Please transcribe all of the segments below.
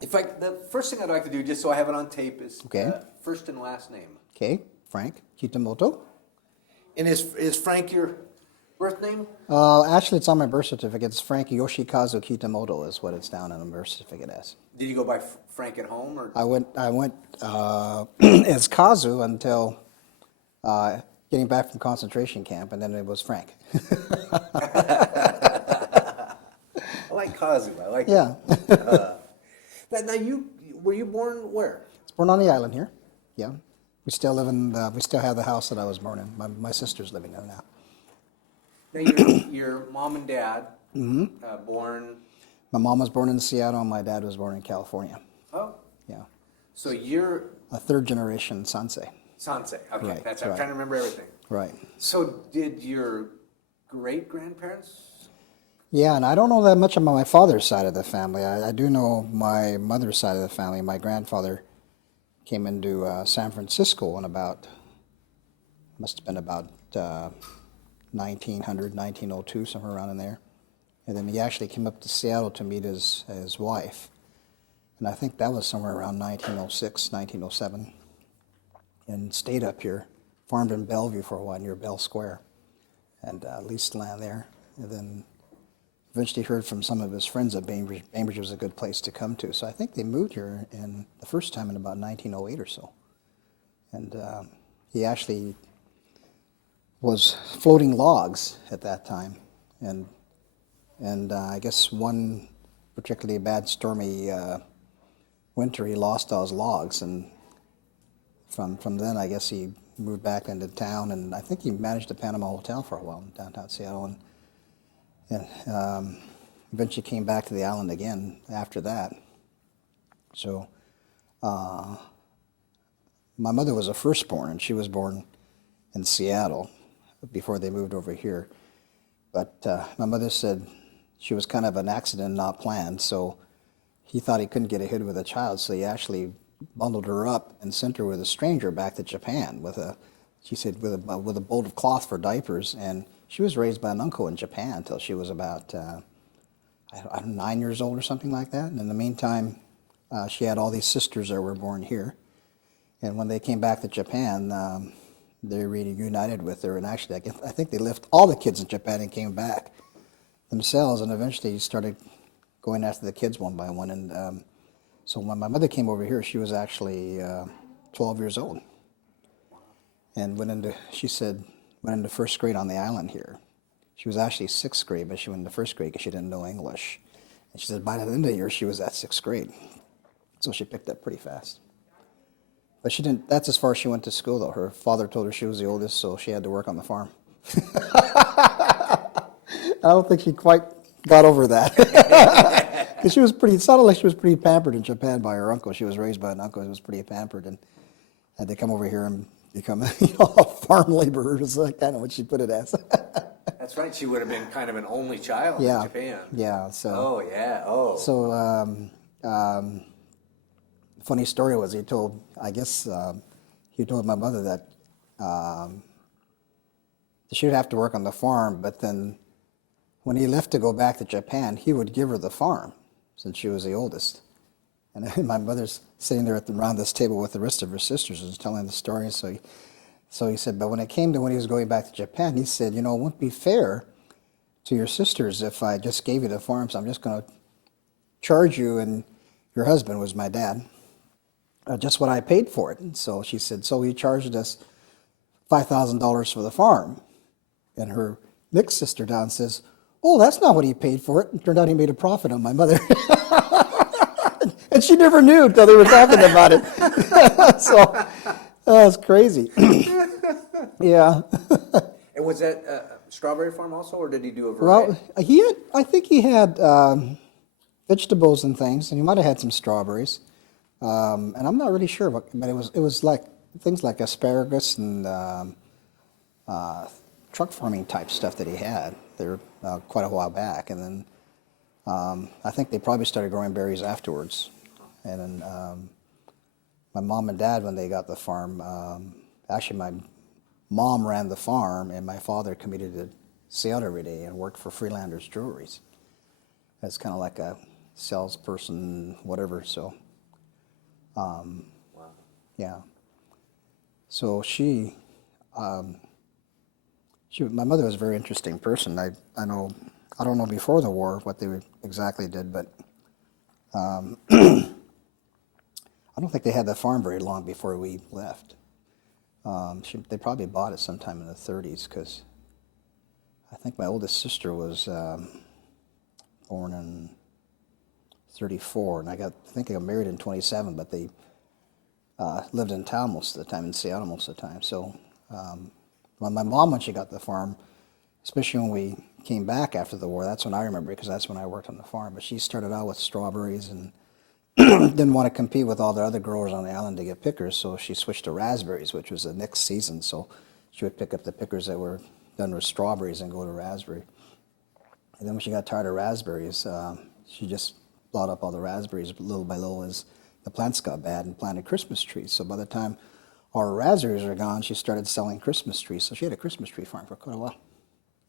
The first thing I'd like to do, just so I have it on tape, is Okay. First and last name. Okay, Frank Kitamoto. And is Frank your birth name? Actually, it's on my birth certificate. It's Frank Yoshikazu Kitamoto is what it's down on the birth certificate as. Did you go by Frank at home, or? I went as Kazu until getting back from concentration camp, and then it was Frank. I like Kazu. I like. Yeah. Now were you born where? I was born on the island here. Yeah. We still live in. We still have the house that I was born in. My sister's living there now. Now your mom and dad born. My mom was born in Seattle, and my dad was born in California. Oh. Yeah. So you're A third generation Sansei. Sansei. Okay, Right, I'm right. trying to remember everything. Right. So did your great grandparents? Yeah, and I don't know that much about my father's side of the family. I do know my mother's side of the family. My grandfather came into San Francisco in must have been about 1900, 1902, somewhere around in there. And then he actually came up to Seattle to meet his wife. And I think that was somewhere around 1906, 1907. And stayed up here, farmed in Bellevue for a while near Bell Square, and leased land there. And then eventually heard from some of his friends that Bainbridge was a good place to come to. So I think they moved here the first time in about 1908 or so. And he actually was floating logs at that time. And I guess one particularly bad stormy winter, he lost all his logs. And from then, I guess he moved back into town, and I think he managed the Panama Hotel for a while in downtown Seattle. And eventually came back to the island again after that. So my mother was a firstborn, and she was born in Seattle before they moved over here. But my mother said she was kind of an accident, not planned, so he thought he couldn't get ahead with a child, so he actually bundled her up and sent her with a stranger back to Japan with a bolt of cloth for diapers. And she was raised by an uncle in Japan until she was about 9 years old or something like that. And in the meantime, she had all these sisters that were born here. And when they came back to Japan, they reunited with her. And actually, I think they left all the kids in Japan and came back themselves. And eventually started going after the kids one by one. And so when my mother came over here, she was actually 12 years old. And went into first grade on the island here. She was actually sixth grade, but she went into first grade because she didn't know English. And she said by the end of the year, she was at sixth grade. So she picked up pretty fast. But she didn't, that's as far as she went to school, though. Her father told her she was the oldest, so she had to work on the farm. I don't think she quite got over that. Because it sounded like she was pretty pampered in Japan by her uncle. She was raised by an uncle who was pretty pampered, and had to come over here and become a farm laborer, is kind of what she put it as. That's right. She would have been kind of an only child Yeah. in Japan. Yeah. So. Oh yeah. Oh. So, funny story was he told my mother that she would have to work on the farm, but then when he left to go back to Japan, he would give her the farm since she was the oldest. And my mother's sitting there around this table with the rest of her sisters and telling the story. So he said, but when it came to when he was going back to Japan, he said, it wouldn't be fair to your sisters if I just gave you the farm, so I'm just going to charge you, and your husband was my dad, just what I paid for it. And so she said, so he charged us $5,000 for the farm. And her next sister down says, oh, that's not what he paid for it. And turned out he made a profit on my mother. And she never knew until they were talking about it. So that's crazy. Yeah. And was that a strawberry farm also, or did he do a variety? Well, I think he had vegetables and things, and he might have had some strawberries. And I'm not really sure, but it was like things like asparagus and truck farming type stuff that he had. They were quite a while back, and then I think they probably started growing berries afterwards. And then my mom and dad, when they got the farm, actually my mom ran the farm, and my father commuted to Seattle every day and worked for Freelanders Jewelries. That's kind of like a salesperson, whatever. So, Wow. yeah. So my mother was a very interesting person. I don't know before the war what they exactly did, but I don't think they had the farm very long before we left. They probably bought it sometime in the 30s, because I think my oldest sister was born in 34, and I think I got married in 27, but they lived in town most of the time, in Seattle most of the time. So my mom, when she got the farm, especially when we came back after the war, that's when I remember, because that's when I worked on the farm. But she started out with strawberries and didn't want to compete with all the other growers on the island to get pickers, so she switched to raspberries, which was the next season. So she would pick up the pickers that were done with strawberries and go to raspberry. And then when she got tired of raspberries, she just plowed up all the raspberries little by little as the plants got bad, and planted Christmas trees. So by the time our raspberries were gone, she started selling Christmas trees. So she had a Christmas tree farm for quite a while.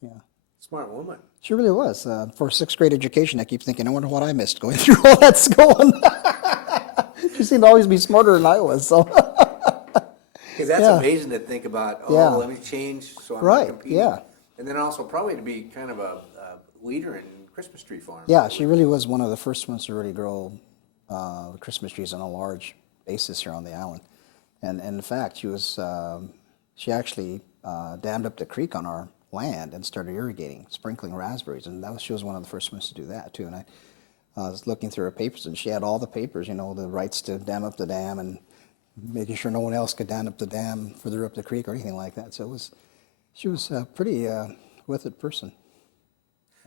Yeah. Smart woman. She really was. For a sixth grade education, I keep thinking, I wonder what I missed going through all that schooling. She seemed to always be smarter than I was. So. Because that's Yeah. amazing to think about, Yeah. let me change so I'm Right, not competing. yeah. And then also probably to be kind of a leader in Christmas tree farms. Yeah, she really was one of the first ones to really grow Christmas trees on a large basis here on the island. And in fact, she actually dammed up the creek on our land and started irrigating, sprinkling raspberries. And she was one of the first ones to do that too. And I was looking through her papers, and she had all the papers, the rights to dam up the dam and making sure no one else could dam up the dam further up the creek or anything like that. So she was a pretty with it person.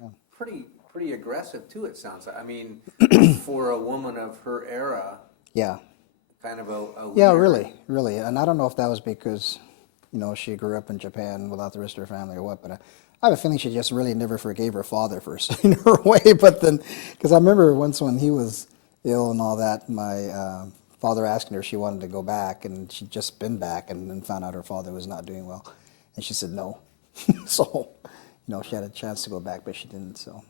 Yeah. Pretty aggressive too, it sounds like. I mean, for a woman of her era, Yeah. kind of a Yeah, leader. really. And I don't know if that was because, she grew up in Japan without the rest of her family or what, but I have a feeling she just really never forgave her father for sending her away. But then, because I remember once when he was ill and all that, my father asking her if she wanted to go back, and she'd just been back and then found out her father was not doing well. And she said no. So, she had a chance to go back, but she didn't, so.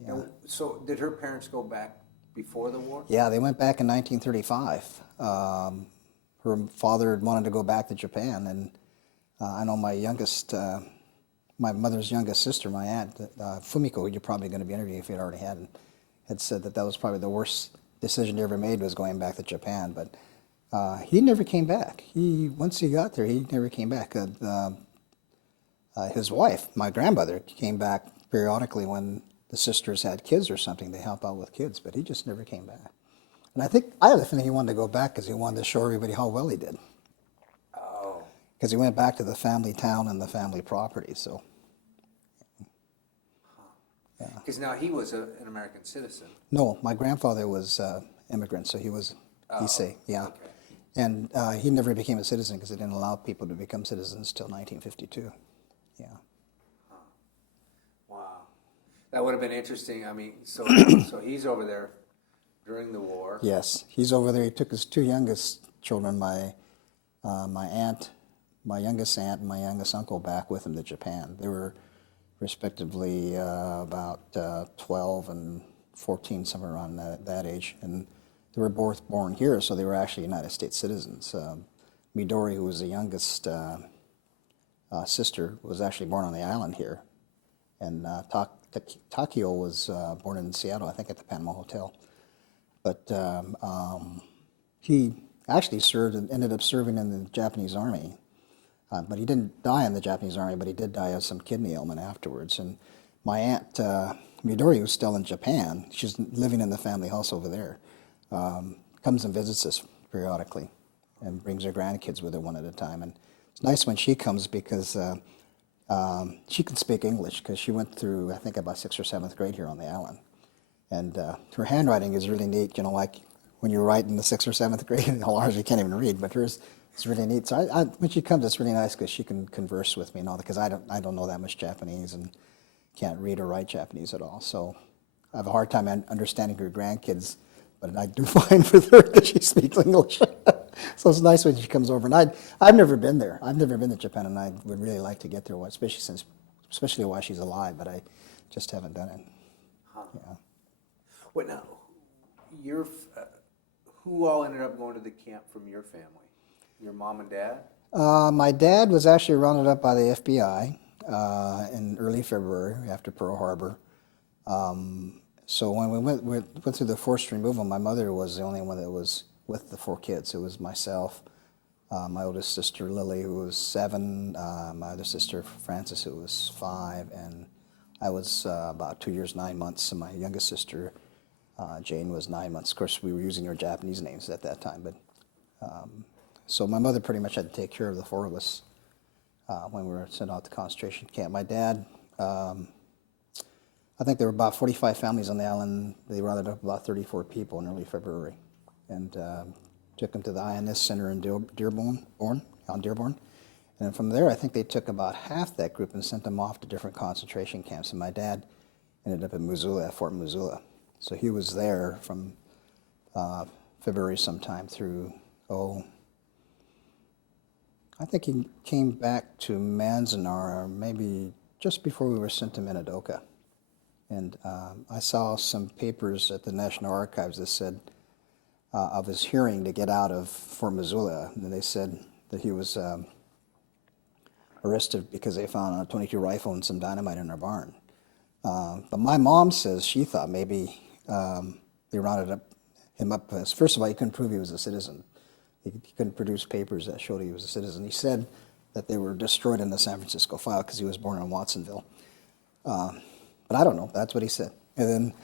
Yeah. And so did her parents go back before the war? Yeah, they went back in 1935. Her father wanted to go back to Japan, and I know my mother's youngest sister, my aunt, Fumiko, who you're probably going to be interviewing if you already hadn't, had said that was probably the worst decision he ever made, was going back to Japan. But he never came back. Once he got there, he never came back. His wife, my grandmother, came back periodically when the sisters had kids or something. They help out with kids, but he just never came back. And I have a feeling he wanted to go back because he wanted to show everybody how well he did. Oh. Because he went back to the family town and the family property, so. Yeah. Because now he was an American citizen. No, my grandfather was immigrant, so he was Issei, yeah. Okay. And he never became a citizen because they didn't allow people to become citizens till 1952. Yeah. Wow. That would have been interesting. I mean, so he's over there during the war. Yes, he's over there. He took his two youngest children, my aunt, my youngest aunt, and my youngest uncle, back with him to Japan. They were respectively about 12 and 14, somewhere around that age. And they were both born here, so they were actually United States citizens. Midori, who was the youngest sister, was actually born on the island here. And Takio was born in Seattle, I think at the Panama Hotel. But he actually ended up serving in the Japanese Army. But he didn't die in the Japanese Army, but he did die of some kidney ailment afterwards. And my aunt, Midori, who's still in Japan, she's living in the family house over there, comes and visits us periodically and brings her grandkids with her one at a time. And it's nice when she comes because she can speak English, because she went through, I think, about 6th or 7th grade here on the island. And her handwriting is really neat, like when you write in the 6th or 7th grade, ours you can't even read, but hers is really neat. So when she comes, it's really nice because she can converse with me and all that, because I don't know that much Japanese and can't read or write Japanese at all. So I have a hard time understanding her grandkids, but I do fine with her because she speaks English. So it's nice when she comes over. And I've never been there. I've never been to Japan, and I would really like to get there, especially while she's alive, but I just haven't done it. Huh. Yeah. What now? Who all ended up going to the camp from your family? Your mom and dad? My dad was actually rounded up by the FBI in early February after Pearl Harbor. So when we went through the forced removal, my mother was the only one that was with the 4 kids. It was myself, my oldest sister Lily, who was 7, my other sister Frances, who was 5, and I was about 2 years 9 months, and my youngest sister Jane was 9 months. Of course, we were using our Japanese names at that time, but so my mother pretty much had to take care of the 4 of us when we were sent out to concentration camp. My dad, I think there were about 45 families on the island. They rounded up about 34 people in early February, and took them to the INS Center in Dearborn. And then from there, I think they took about half that group and sent them off to different concentration camps. And my dad ended up in Missoula, at Fort Missoula. So he was there from February sometime through, I think he came back to Manzanar maybe just before we were sent to Minidoka. And I saw some papers at the National Archives that said of his hearing to get out of Fort Missoula. And they said that he was arrested because they found a .22 rifle and some dynamite in our barn. But my mom says she thought maybe they rounded him up as, first of all, he couldn't prove he was a citizen. He couldn't produce papers that showed he was a citizen. He said that they were destroyed in the San Francisco file because he was born in Watsonville. But I don't know. That's what he said. And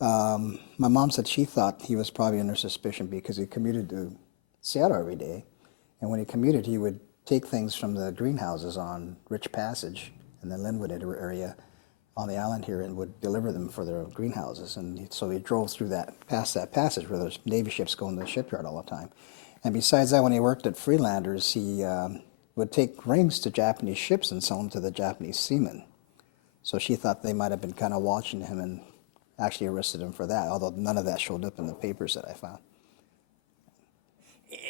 then my mom said she thought he was probably under suspicion because he commuted to Seattle every day. And when he commuted, he would take things from the greenhouses on Rich Passage in the Linwood area on the island here and would deliver them for their greenhouses. And so he drove through past that passage where there's Navy ships going to the shipyard all the time. And besides that, when he worked at Freelanders, he would take rings to Japanese ships and sell them to the Japanese seamen. So she thought they might have been kind of watching him and actually arrested him for that, although none of that showed up in the papers that I found.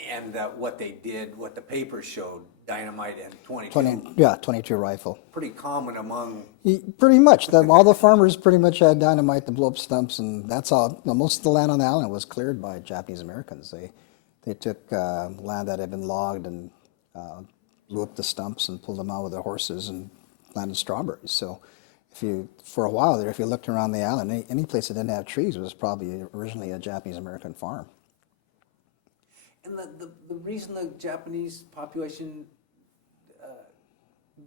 And what they did, what the papers showed, dynamite and .22. Yeah, .22 rifle. Pretty common among... Pretty much. All the farmers pretty much had dynamite to blow up stumps, and that's all. Most of the land on the island was cleared by Japanese Americans. They took land that had been logged and blew up the stumps and pulled them out with their horses and planted strawberries. So for a while there, if you looked around the island, any place that didn't have trees was probably originally a Japanese American farm. And the reason the Japanese population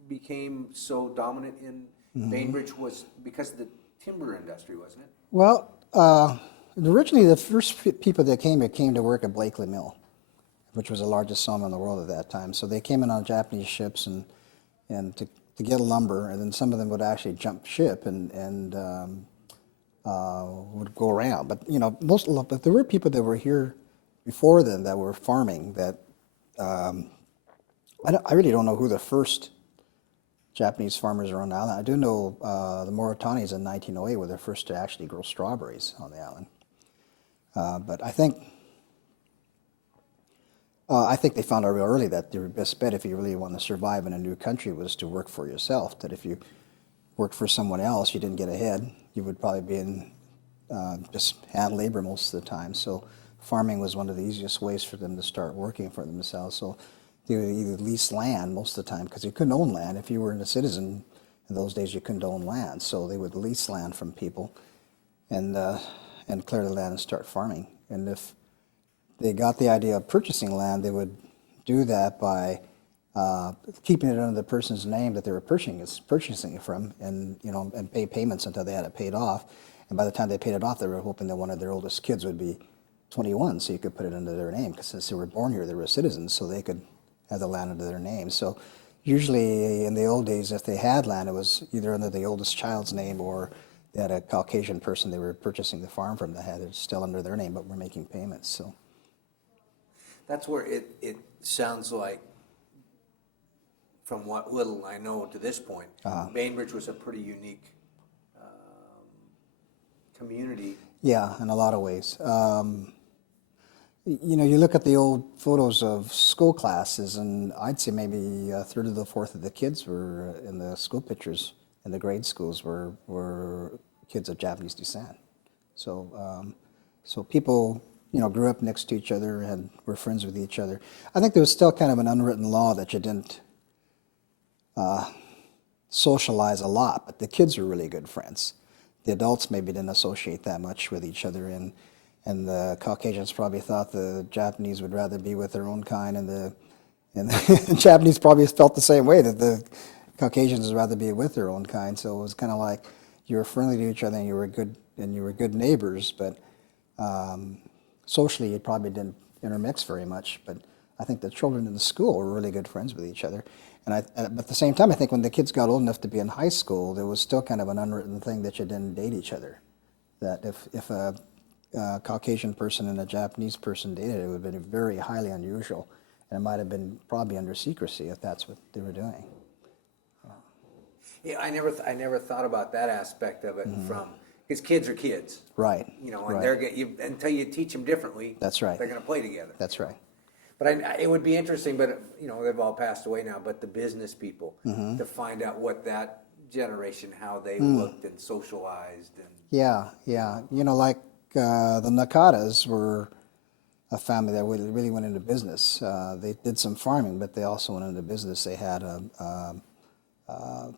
became so dominant in Bainbridge was because of the timber industry, wasn't it? Well, originally the first people that came to work at Blakely Mill, which was the largest sawmill in the world at that time. So they came in on Japanese ships and to get lumber, and then some of them would actually jump ship and would go around. But but there were people that were here before then that were farming that I really don't know who the first Japanese farmers were on the island. I do know the Moritanis in 1908 were the first to actually grow strawberries on the island. But I think they found out real early that your best bet if you really want to survive in a new country was to work for yourself. That if you worked for someone else, you didn't get ahead. You would probably be in just hand labor most of the time. So farming was one of the easiest ways for them to start working for themselves. So they would either lease land most of the time because you couldn't own land. If you were a citizen in those days, you couldn't own land. So they would lease land from people and clear the land and start farming. And if they got the idea of purchasing land, they would do that by keeping it under the person's name that they were purchasing it from, and pay payments until they had it paid off. And by the time they paid it off, they were hoping that one of their oldest kids would be 21, so you could put it under their name, because since they were born here, they were citizens, so they could have the land under their name. So usually in the old days, if they had land, it was either under the oldest child's name or they had a Caucasian person they were purchasing the farm from that had it still under their name, but were making payments. So that's where it sounds like, from what little I know to this point, Bainbridge was a pretty unique community. Yeah, in a lot of ways. You look at the old photos of school classes, and I'd say maybe a third of a fourth of the kids were in the school pictures in the grade schools were kids of Japanese descent. So people, grew up next to each other and were friends with each other. I think there was still kind of an unwritten law that you didn't socialize a lot, but the kids were really good friends. The adults maybe didn't associate that much with each other, and the Caucasians probably thought the Japanese would rather be with their own kind, and the Japanese probably felt the same way, that the Caucasians would rather be with their own kind. So it was kind of like you were friendly to each other and you were good neighbors, but socially you probably didn't intermix very much. But I think the children in the school were really good friends with each other. But at the same time, I think when the kids got old enough to be in high school, there was still kind of an unwritten thing that you didn't date each other. That if a Caucasian person and a Japanese person dated, it would have been very highly unusual. And it might have been probably under secrecy if that's what they were doing. Yeah, I never thought about that aspect of it from, because kids are kids. Right. And right. until you teach them differently, That's right. they're going to play together. That's right. But it would be interesting, but they've all passed away now, but the business people, to find out what that generation, how they looked and socialized. And Yeah. Like the Nakatas were a family that really went into business. They did some farming, but they also went into business. They had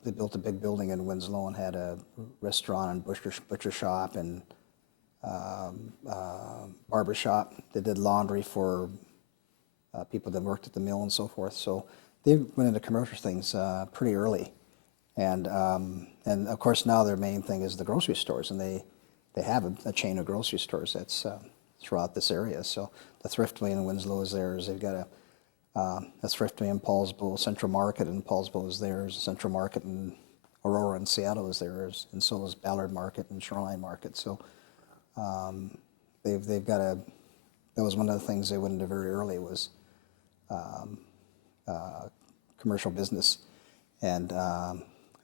they built a big building in Winslow and had a restaurant and butcher shop and barber shop. They did laundry for people that worked at the mill and so forth. So they went into commercial things pretty early. And of course now their main thing is the grocery stores, and they have a chain of grocery stores that's throughout this area. So the Thriftway in Winslow is theirs. They've got a Thriftway in Paulsbo, Central Market in Paulsbo is theirs. Central Market in Aurora and Seattle is theirs, and so is Ballard Market and Shoreline Market. So they've got that was one of the things they went into very early was commercial business. And I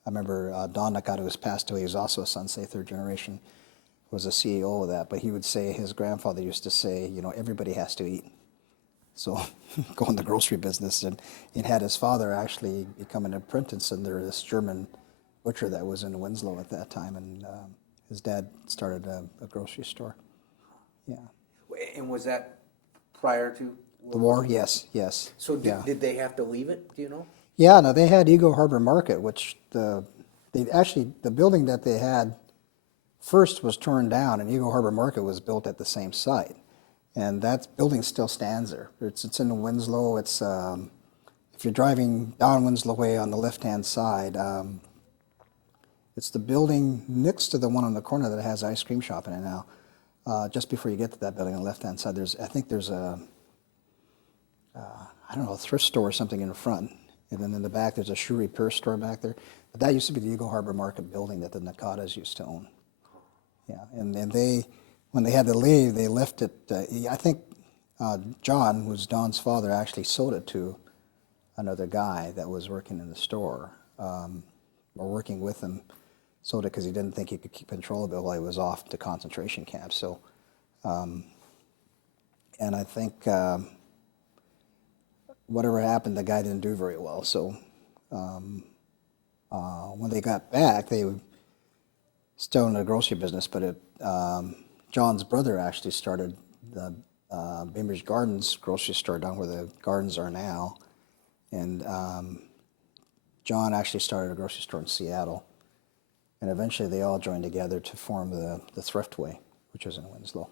remember Don Nakata, who's passed away, who's also a Sansei third generation, was a CEO of that. But he would say, his grandfather used to say, everybody has to eat. So go in the grocery business, and it had his father actually become an apprentice under this German butcher that was in Winslow at that time, and his dad started a grocery store. Yeah. And was that prior to the war? Yes. So did they have to leave it? Do you know? Yeah, no, they had Eagle Harbor Market, which the building that they had first was torn down, and Eagle Harbor Market was built at the same site. And that building still stands there. It's in Winslow. It's if you're driving down Winslow Way on the left-hand side, it's the building next to the one on the corner that has ice cream shop in it now. Just before you get to that building on the left-hand side, I think there's a thrift store or something in the front. And then in the back, there's a shoe repair store back there. But that used to be the Eagle Harbor Market building that the Nakatas used to own. Yeah, and when they had to leave, they left it. I think John, who's Don's father, actually sold it to another guy that was working in the store, or working with him. Sold it because he didn't think he could keep control of it while he was off to concentration camps. So, and I think whatever happened, the guy didn't do very well. So when they got back, they were still in the grocery business, but John's brother actually started the Bainbridge Gardens grocery store down where the gardens are now. And John actually started a grocery store in Seattle. And eventually they all joined together to form the Thriftway, which was in Winslow.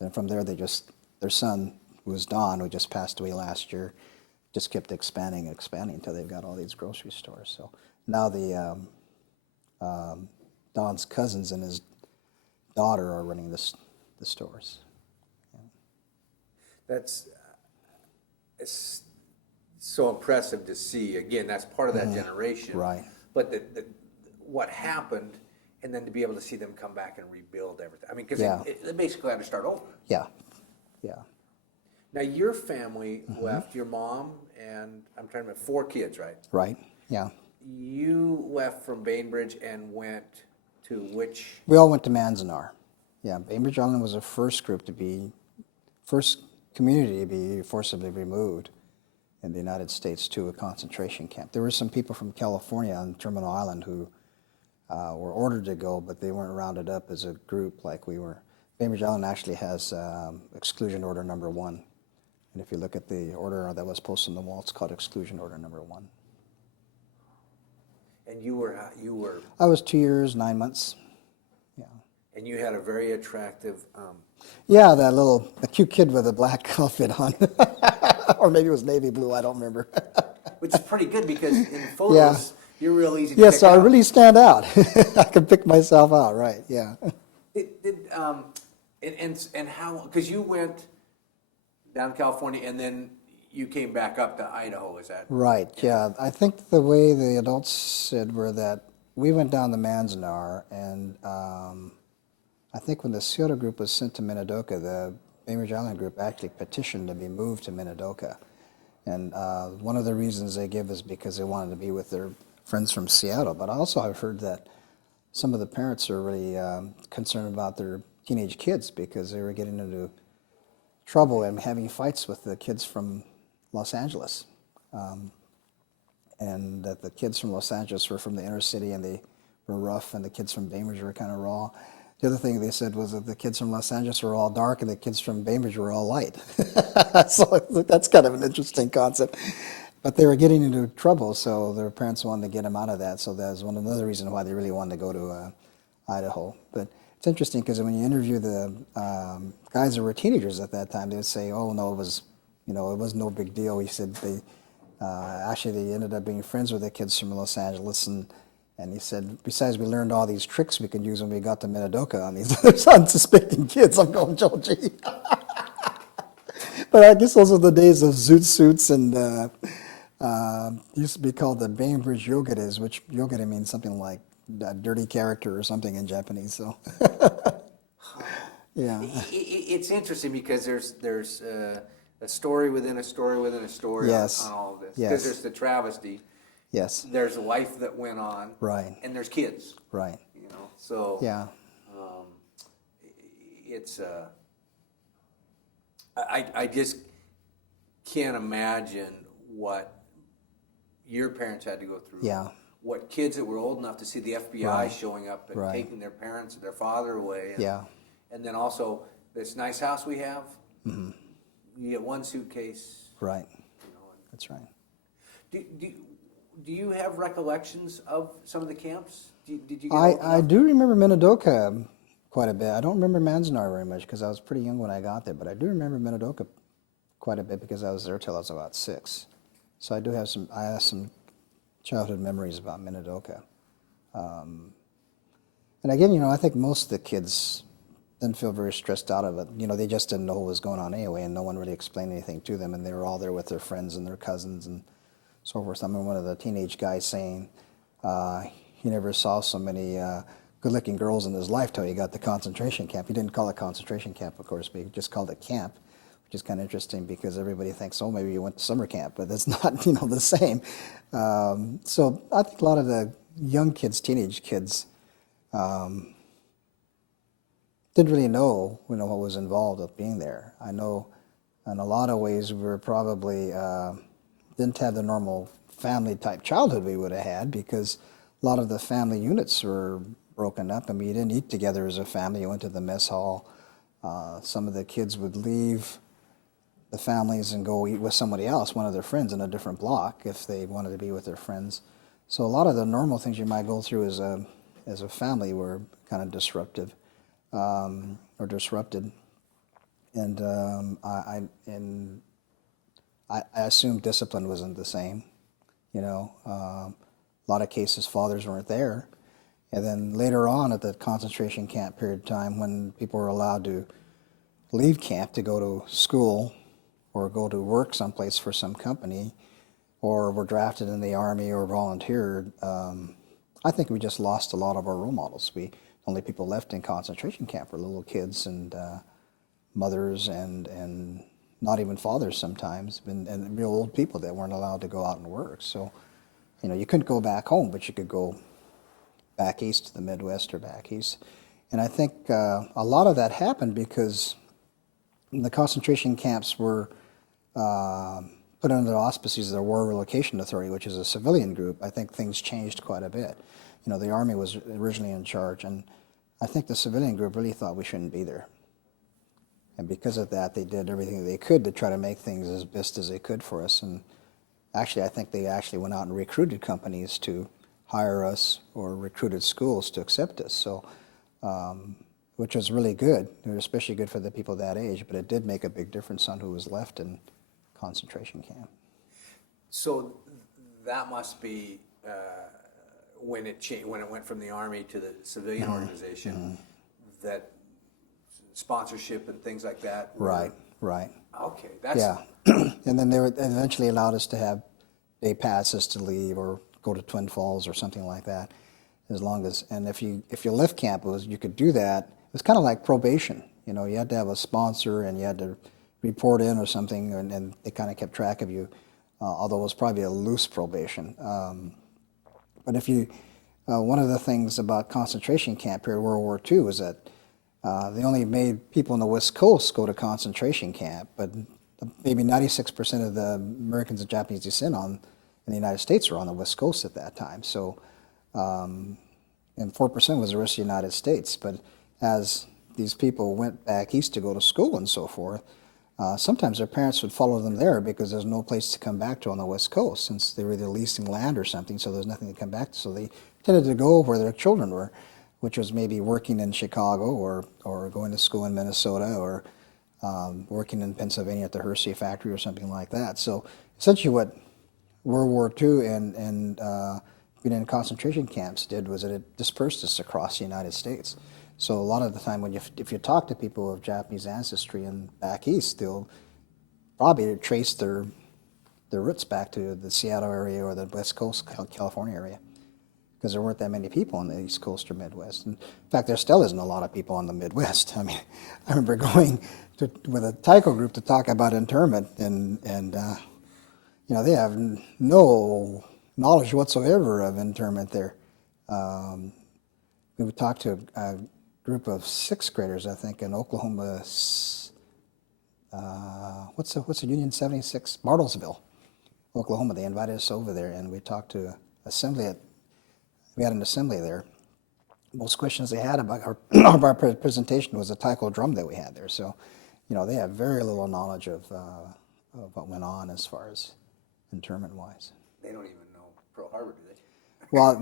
And from there, their son, who was Don, who just passed away last year, just kept expanding until they've got all these grocery stores. So now Don's cousins and his daughter are running the stores. Yeah. It's so impressive to see. Again, that's part of that generation. Right. But what happened, and then to be able to see them come back and rebuild everything. I mean, because they basically had to start over. Yeah. Now, your family left, your mom, and I'm trying to remember, 4 kids, right? Right, yeah. You left from Bainbridge and went to which? We all went to Manzanar. Yeah, Bainbridge Island was the first community to be forcibly removed in the United States to a concentration camp. There were some people from California on Terminal Island who were ordered to go, but they weren't rounded up as a group like we were. Bainbridge Island actually has exclusion order number 1. And if you look at the order that was posted on the wall, it's called exclusion order number 1. And you were I was 2 years, 9 months. Yeah. and you had a very attractive. Yeah, the cute kid with the black outfit on. Or maybe it was navy blue, I don't remember. Which is pretty good because in photos, you're real easy to Yeah, pick so out. I really stand out. I can pick myself out, right, yeah. And how, because you went down to California and then you came back up to Idaho, is that? Right, yeah. I think the way the adults said were that we went down the Manzanar, and I think when the Scioto group was sent to Minidoka, the Bainbridge Island group actually petitioned to be moved to Minidoka. And one of the reasons they give is because they wanted to be with their friends from Seattle. But also I've heard that some of the parents are really concerned about their teenage kids because they were getting into trouble and having fights with the kids from Los Angeles. And that the kids from Los Angeles were from the inner city and they were rough, and the kids from Bainbridge were kind of raw. The other thing they said was that the kids from Los Angeles were all dark and the kids from Bainbridge were all light. So that's kind of an interesting concept. But they were getting into trouble, so their parents wanted to get them out of that. So that's another reason why they really wanted to go to Idaho. But it's interesting because when you interview the guys that were teenagers at that time, they would say, "Oh no, it was no big deal." He said they ended up being friends with the kids from Los Angeles, and he said, besides, we learned all these tricks we could use when we got to Minidoka on these other unsuspecting kids. I'm going, Joe, gee. But I guess those are the days of zoot suits and used to be called the Bainbridge Yogures, which yogure means something like a dirty character or something in Japanese. So, yeah. It's interesting because there's a story within a story within a story Yes. on all of this. Yes. Because there's the travesty. Yes. There's life that went on. Right. And there's kids. Right. So Yeah. It's I just can't imagine what your parents had to go through. Yeah. What kids that were old enough to see the FBI Right. showing up and Right. taking their parents and their father away. And, Yeah. And then also this nice house we have. Mm-hmm. You get one suitcase. Right. You know, That's right. Do you have recollections of some of the camps? Did you get I do remember Minidoka quite a bit. I don't remember Manzanar very much because I was pretty young when I got there, but I do remember Minidoka quite a bit because I was there till I was about 6. So I have some childhood memories about Minidoka. And again, I think most of the kids didn't feel very stressed out of it. They just didn't know what was going on anyway, and no one really explained anything to them, and they were all there with their friends and their cousins and so forth. I remember one of the teenage guys saying he never saw so many good-looking girls in his life till he got to concentration camp. He didn't call it concentration camp, of course, but he just called it camp, which is kind of interesting because everybody thinks, oh, maybe you went to summer camp, but it's not, the same. So I think a lot of the young kids, teenage kids, didn't really know, what was involved with being there. I know in a lot of ways we were probably didn't have the normal family-type childhood we would have had because a lot of the family units were broken up. I mean, you didn't eat together as a family. You went to the mess hall. Some of the kids would leave the families and go eat with somebody else, one of their friends in a different block if they wanted to be with their friends. So a lot of the normal things you might go through as a family were kind of disruptive or disrupted. And I assume discipline wasn't the same. A lot of cases fathers weren't there. And then later on at the concentration camp period of time when people were allowed to leave camp to go to school or go to work someplace for some company or were drafted in the Army or volunteered, I think we just lost a lot of our role models. The only people left in concentration camp were little kids and mothers and not even fathers sometimes, and real old people that weren't allowed to go out and work. So, you couldn't go back home, but you could go back east to the Midwest or back east. And I think a lot of that happened because the concentration camps were put under the auspices of the War Relocation Authority, which is a civilian group. I think things changed quite a bit the Army was originally in charge, and I think the civilian group really thought we shouldn't be there. And because of that, they did everything they could to try to make things as best as they could for us. And actually, I think they actually went out and recruited companies to hire us or recruited schools to accept us. So, which was really good. It was especially good for the people that age, but it did make a big difference on who was left in concentration camp. So that must be when it went from the Army to the civilian organization, that sponsorship and things like that. Right. Okay, that's Yeah, and then they eventually allowed us to have day passes to leave or go to Twin Falls or something like that, as long as. And if you left camp, you could do that. It was kind of like probation. You had to have a sponsor and you had to report in or something, and they kind of kept track of you. Although it was probably a loose probation. But if you, one of the things about concentration camp here in World War II was that they only made people on the West Coast go to concentration camp, but maybe 96% of the Americans of Japanese descent in the United States were on the West Coast at that time. So, and 4% was the rest of the United States. But as these people went back east to go to school and so forth, sometimes their parents would follow them there because there's no place to come back to on the West Coast, since they were either leasing land or something, so there's nothing to come back to. So they tended to go where their children were, which was maybe working in Chicago or going to school in Minnesota or working in Pennsylvania at the Hershey factory or something like that. So essentially what World War II and being in concentration camps did was that it dispersed us across the United States. So a lot of the time if you talk to people of Japanese ancestry and back east, they'll probably trace their roots back to the Seattle area or the West Coast California area, because there weren't that many people on the East Coast or Midwest. And in fact, there still isn't a lot of people on the Midwest. I mean, I remember going with a taiko group to talk about internment, and they have no knowledge whatsoever of internment there. We would talk to a group of sixth graders, I think, in Oklahoma. What's the Union 76? Bartlesville, Oklahoma. They invited us over there, and we talked to assembly. We had an assembly there. Most questions they had about our presentation was a taiko drum that we had there. So, they have very little knowledge of what went on as far as internment-wise. They don't even know Pearl Harbor, do they? Well,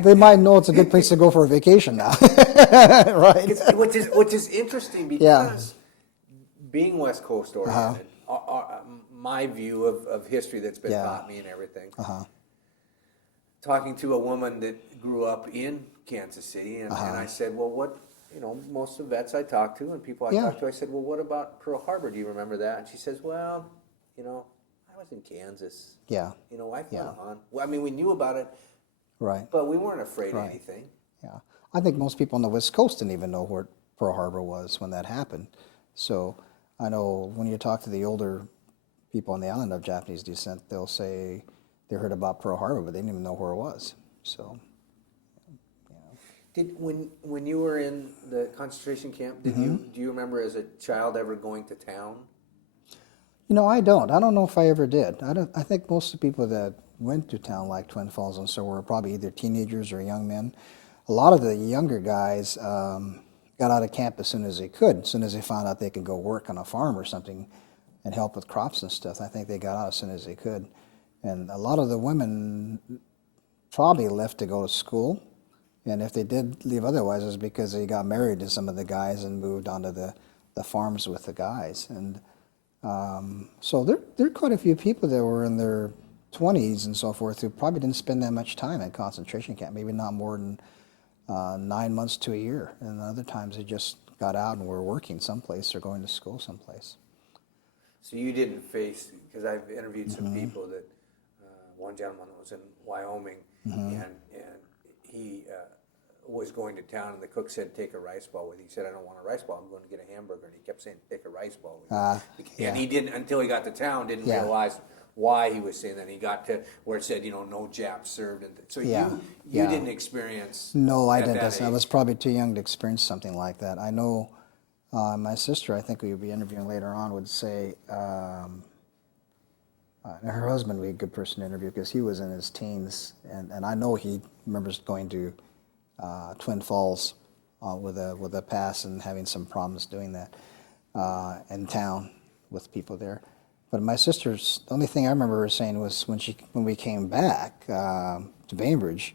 they might know it's a good place to go for a vacation now, right? Which is interesting because being West Coast oriented, my view of history that's been taught me and everything. Talking to a woman that grew up in Kansas City, and I said, well, what, most of the vets I talked to and people I talked to, I said, well, what about Pearl Harbor? Do you remember that? And she says, well, I was in Kansas. Yeah. I went on. Well, I mean, we knew about it. Right. But we weren't afraid of anything. Yeah. I think most people on the West Coast didn't even know where Pearl Harbor was when that happened. So I know when you talk to the older people on the island of Japanese descent, they'll say they heard about Pearl Harbor, but they didn't even know where it was. So, when you were in the concentration camp, do you remember as a child ever going to town? I don't. I don't know if I ever did. I think most of the people that went to town like Twin Falls and so were probably either teenagers or young men. A lot of the younger guys got out of camp as soon as they could, as soon as they found out they could go work on a farm or something and help with crops and stuff. I think they got out as soon as they could. And a lot of the women probably left to go to school. And if they did leave otherwise, it was because they got married to some of the guys and moved onto the farms with the guys. And so there are quite a few people that were in their 20s and so forth who probably didn't spend that much time in concentration camp, maybe not more than 9 months to a year. And other times they just got out and were working someplace or going to school someplace. So you didn't face, because I've interviewed some people that, one gentleman that was in Wyoming, and he was going to town, and the cook said, take a rice ball with you. He said, I don't want a rice ball, I'm going to get a hamburger. And he kept saying, take a rice ball with you. And he didn't, until he got to town, didn't realize why he was saying that. He got to where it said, no Japs served. And so you didn't experience No, I didn't. That I was probably too young to experience something like that. I know my sister, I think we would be interviewing later on, would say and her husband would be a good person to interview because he was in his teens, and I know he remembers going to Twin Falls with a pass and having some problems doing that in town with people there. But my sister's, the only thing I remember her saying was when we came back to Bainbridge,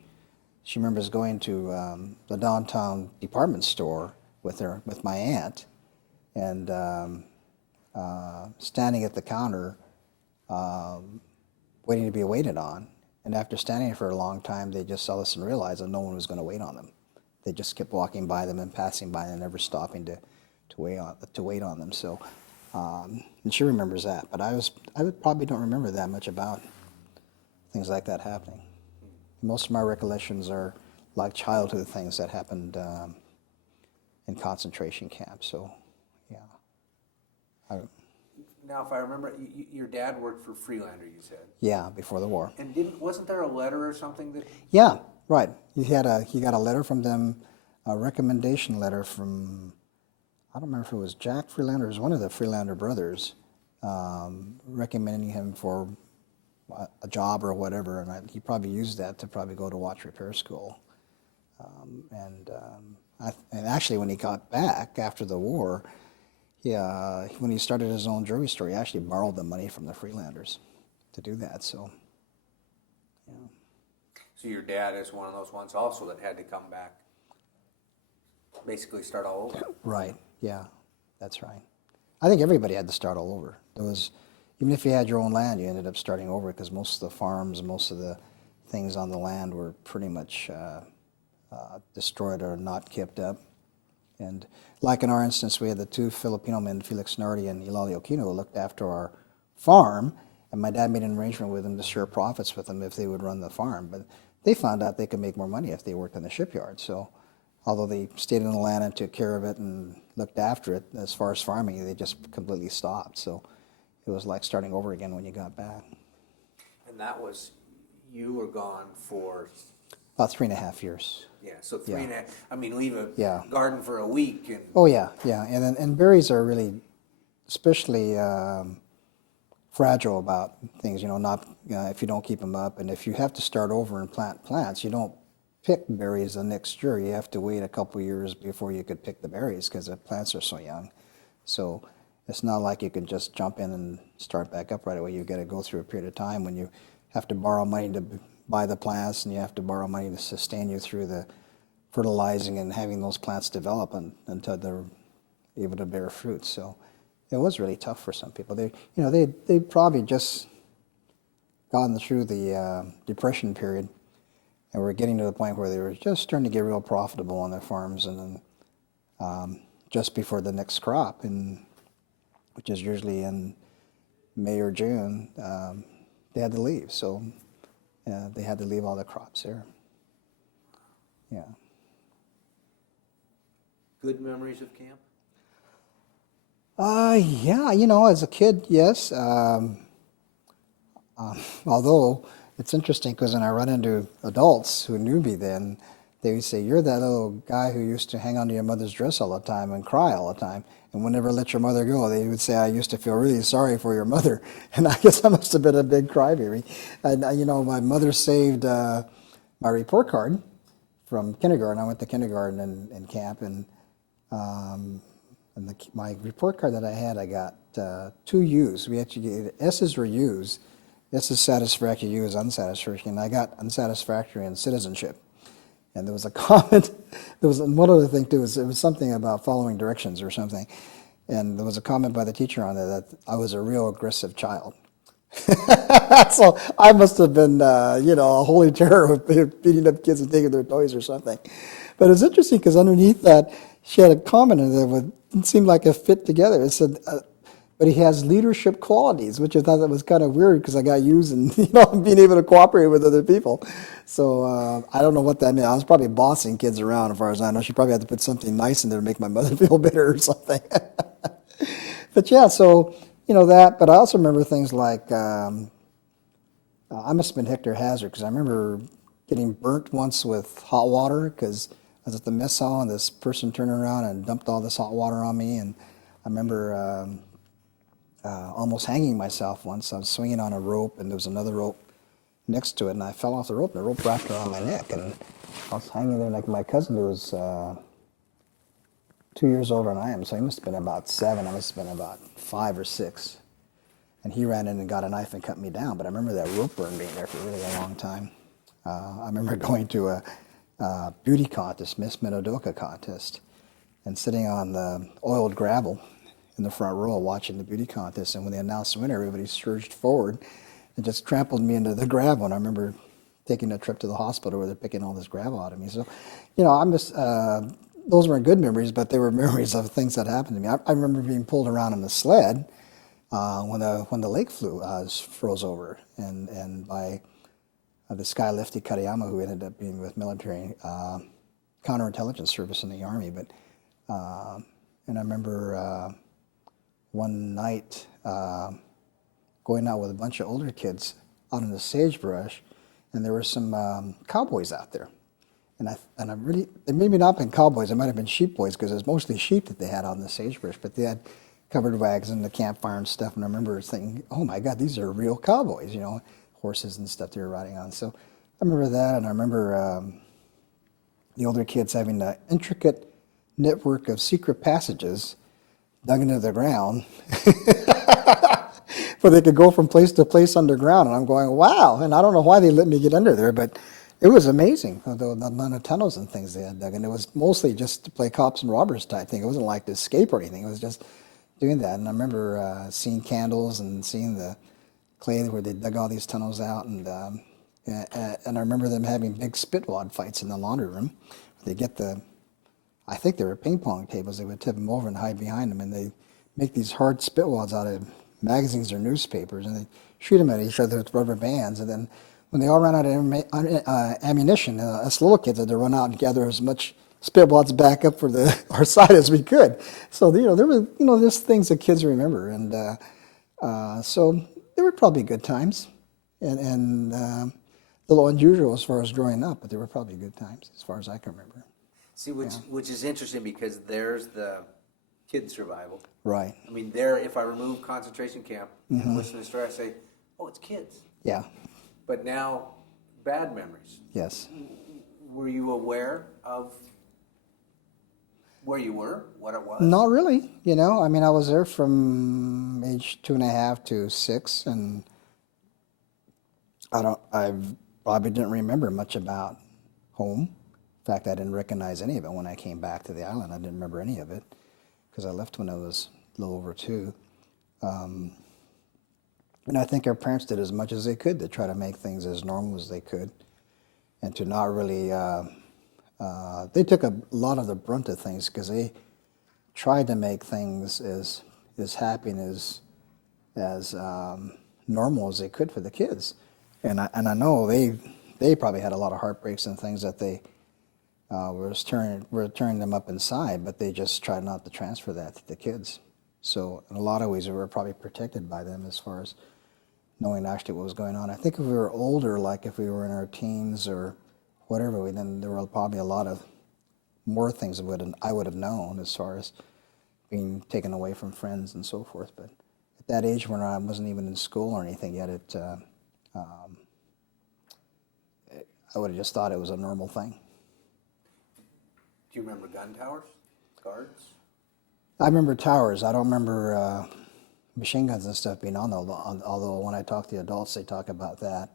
she remembers going to the downtown department store with my aunt, and standing at the counter, waiting to be waited on. And after standing for a long time, they just all of a sudden realized that no one was going to wait on them. They just kept walking by them and passing by and never stopping to wait on them. So, and she remembers that. But I probably don't remember that much about things like that happening. Most of my recollections are like childhood things that happened in concentration camps. So, yeah. Now, if I remember, your dad worked for Freelander, you said. Yeah, before the war. And wasn't there a letter or something that? Yeah, right. He got a letter from them, a recommendation letter from, I don't remember if it was Jack Freelander, it was one of the Freelander brothers, recommending him for a job or whatever, and he probably used that to probably go to watch repair school. And actually, when he got back after the war, when he started his own jewelry store, he actually borrowed the money from the Freelanders to do that. So, yeah. So your dad is one of those ones also that had to come back, basically start all over. Right. Yeah, that's right. I think everybody had to start all over. Even if you had your own land, you ended up starting over because most of the farms, most of the things on the land were pretty much destroyed or not kept up. And like in our instance, we had the two Filipino men, Felix Nardi and Eulalie Aquino, who looked after our farm, and my dad made an arrangement with them to share profits with them if they would run the farm. But they found out they could make more money if they worked in the shipyard. So although they stayed on the land and took care of it and looked after it, as far as farming, they just completely stopped. So it was like starting over again when you got back. And that was, you were gone for? About 3.5 years. Yeah, so three and a half, I mean, leave a Yeah. garden for a week. And Oh, yeah, yeah. And berries are really especially fragile about things, not if you don't keep them up. And if you have to start over and plant plants, you don't pick berries the next year. You have to wait a couple years before you could pick the berries because the plants are so young. So it's not like you can just jump in and start back up right away. You've got to go through a period of time when you have to borrow money to buy the plants, and you have to borrow money to sustain you through the fertilizing and having those plants develop until they're able to bear fruit. So it was really tough for some people. They probably just gotten through the depression period, and were getting to the point where they were just starting to get real profitable on their farms, and then just before the next crop, which is usually in May or June, they had to leave. So they had to leave all the crops there. Yeah. good memories of camp? Yeah, as a kid, yes. Although it's interesting because when I run into adults who knew me then, they would say, "You're that little guy who used to hang onto your mother's dress all the time and cry all the time and would never let your mother go." They would say, "I used to feel really sorry for your mother." And I guess I must have been a big crybaby. And, my mother saved my report card from kindergarten. I went to kindergarten in camp, and my report card that I had, I got 2 U's. We actually, S's were U's. S is satisfactory, U is unsatisfactory, and I got unsatisfactory in citizenship. And there was a comment, there was one other thing too, it was something about following directions or something. And there was a comment by the teacher on there that I was a real aggressive child. So I must have been, a holy terror of beating up kids and taking their toys or something. But it's interesting because underneath that, she had a comment in there that seemed like it fit together. It said, but he has leadership qualities, which I thought that was kind of weird because I got used in, being able to cooperate with other people. So I don't know what that meant. I was probably bossing kids around as far as I know. She probably had to put something nice in there to make my mother feel better or something. But yeah, so, that. But I also remember things like, I must have been Hector Hazard because I remember getting burnt once with hot water because I was at the mess hall and this person turned around and dumped all this hot water on me. And I remember almost hanging myself once. I was swinging on a rope, and there was another rope next to it, and I fell off the rope, and the rope wrapped around my neck, and I was hanging there like my cousin, who was 2 years older than I am, so he must have been about 7, I must have been about 5 or 6, and he ran in and got a knife and cut me down. But I remember that rope burn being there for really a long time. I remember going to a beauty contest, Miss Minodoka contest, and sitting on the oiled gravel in the front row watching the beauty contest, and when they announced the winner, everybody surged forward and just trampled me into the gravel. And I remember taking a trip to the hospital where they're picking all this gravel out of me. So, I'm just, those weren't good memories, but they were memories of things that happened to me. I remember being pulled around in the sled when the lake froze over, and by this guy, Lefty Katayama, who ended up being with military counterintelligence service in the Army. But and I remember one night going out with a bunch of older kids out in the sagebrush, and there were some cowboys out there. And I really, they maybe not been cowboys, it might have been sheep boys, because it was mostly sheep that they had on the sagebrush, but they had covered wagons and the campfire and stuff. And I remember thinking, oh my God, these are real cowboys, horses and stuff they were riding on. So I remember that, and I remember the older kids having an intricate network of secret passages dug into the ground where they could go from place to place underground. And I'm going, wow. And I don't know why they let me get under there, but it was amazing, the amount of tunnels and things they had dug. And it was mostly just to play cops and robbers type thing. It wasn't like to escape or anything. It was just doing that. And I remember seeing candles and seeing the clay where they dug all these tunnels out. And I remember them having big spitwad fights in the laundry room. They get I think they were ping pong tables. They would tip them over and hide behind them. And they make these hard spitwads out of magazines or newspapers. And they shoot them at each other with rubber bands. And then when they all ran out of ammunition, us little kids had to run out and gather as much spitwads back up for our side as we could. So there were just things that kids remember, and so they were probably good times, and a little unusual as far as growing up, but they were probably good times as far as I can remember. See, which is interesting, because there's the kid survival. Right. I mean, if I remove concentration camp and listen to the story, I say, oh, it's kids. Yeah. But now, bad memories. Yes. Were you aware of where you were, what it was? Not really. I mean, I was there from age 2.5 to 6, and I probably didn't remember much about home. In fact, I didn't recognize any of it when I came back to the island. I didn't remember any of it because I left when I was a little over 2. And I think our parents did as much as they could to try to make things as normal as they could, and to not really, they took a lot of the brunt of things, because they tried to make things as happy and as normal as they could for the kids. And I know they probably had a lot of heartbreaks and things that they were tearing them up inside, but they just tried not to transfer that to the kids. So in a lot of ways, we were probably protected by them as far as knowing actually what was going on. I think if we were older, like if we were in our teens or whatever, then there were probably a lot of more things I would have known as far as being taken away from friends and so forth. But at that age, when I wasn't even in school or anything yet, I would have just thought it was a normal thing. Do you remember gun towers, guards? I remember towers. I don't remember machine guns and stuff being on there, although when I talk to the adults, they talk about that.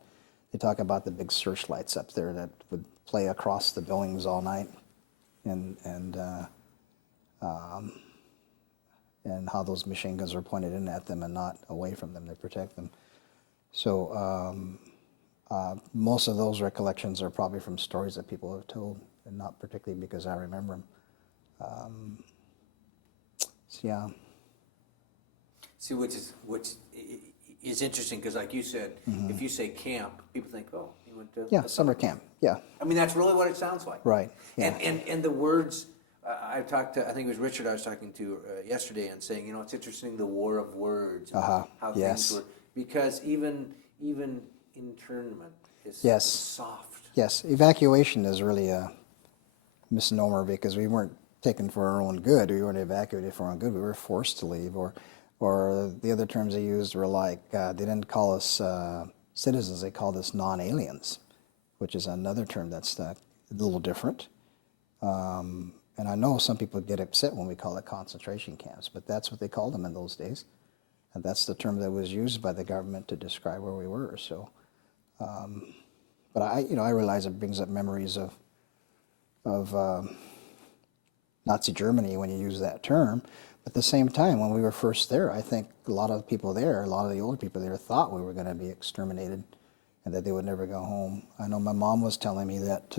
They talk about the big searchlights up there that would play across the buildings all night, and how those machine guns were pointed in at them and not away from them to protect them. So most of those recollections are probably from stories that people have told, and not particularly because I remember them. So yeah. See, which is interesting, because like you said, if you say camp, people think, oh, you went to summer camp. Yeah. I mean, that's really what it sounds like. Right. Yeah. And the words, I talked to, I think it was Richard I was talking to yesterday, and saying, it's interesting, the war of words, how things were, because even internment is soft. Yes, evacuation is really a misnomer, because we weren't taken for our own good. We weren't evacuated for our own good. We were forced to leave, or Or the other terms they used were like, they didn't call us citizens, they called us non-aliens, which is another term that's a little different. And I know some people get upset when we call it concentration camps, but that's what they called them in those days. And that's the term that was used by the government to describe where we were. So, but I realize it brings up memories of Nazi Germany when you use that term. At the same time, when we were first there, I think a lot of the people there, a lot of the older people there thought we were going to be exterminated and that they would never go home. I know my mom was telling me that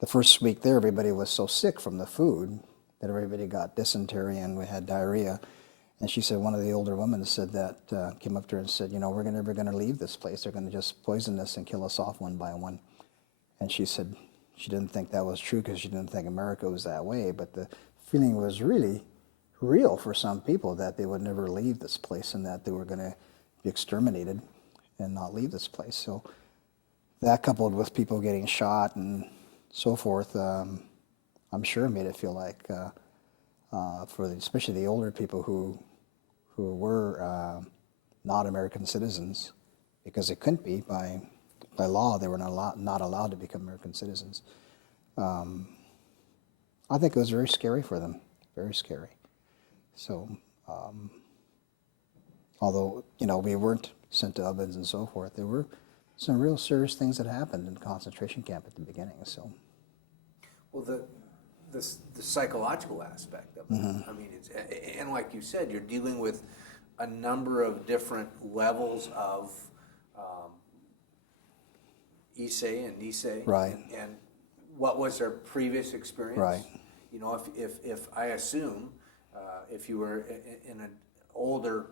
the first week there, everybody was so sick from the food that everybody got dysentery and we had diarrhea. And she said one of the older women said that, came up to her and said, you know, we're never going to leave this place. They're going to just poison us and kill us off one by one. And she said she didn't think that was true because she didn't think America was that way. But the feeling was really real for some people that they would never leave this place and that they were going to be exterminated and not leave this place. So that coupled with people getting shot and so forth, I'm sure made it feel like, especially the older people who were not American citizens, because they couldn't be by law, they were not allowed to become American citizens. I think it was very scary for them, very scary. So, although, you know, we weren't sent to ovens and so forth, there were some real serious things that happened in the concentration camp at the beginning. So, well, the psychological aspect of it. I mean, and like you said, you're dealing with a number of different levels of Issei and Nisei. Right. And what was their previous experience? Right. You know, if I assume if you were in an older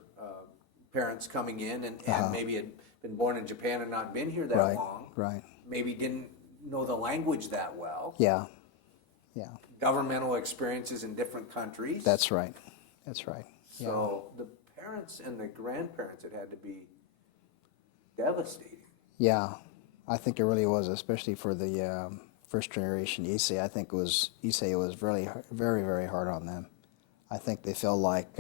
parents coming in and maybe had been born in Japan and not been here that long, right. maybe didn't know the language that well. Yeah. Governmental experiences in different countries. That's right. That's right. So the parents and the grandparents, it had to be devastating. Yeah, I think it really was, especially for the first generation Issei. I think Issei was really, very, very hard on them. I think they felt like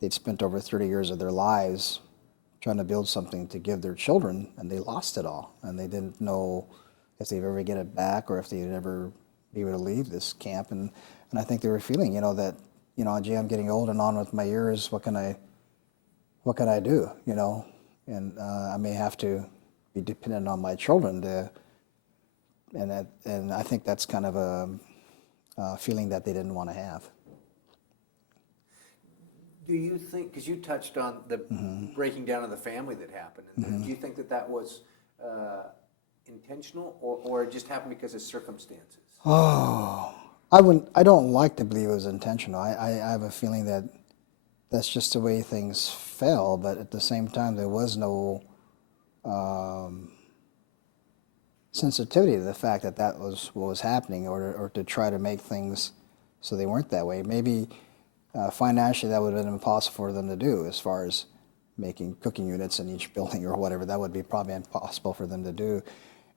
they'd spent over 30 years of their lives trying to build something to give their children, and they lost it all. And they didn't know if they'd ever get it back or if they'd ever be able to leave this camp. And I think they were feeling, you know, that, you know, gee, I'm getting old and on with my years. What can I do, you know? And I may have to be dependent on my children to, and I think that's kind of a feeling that they didn't want to have. Do you think, because you touched on the breaking down of the family that happened, do you think that was intentional or it just happened because of circumstances? Oh, I don't like to believe it was intentional. I have a feeling that that's just the way things fell, but at the same time there was no sensitivity to the fact that that was what was happening, or to try to make things so they weren't that way. Maybe financially that would have been impossible for them to do, as far as making cooking units in each building or whatever. That would be probably impossible for them to do.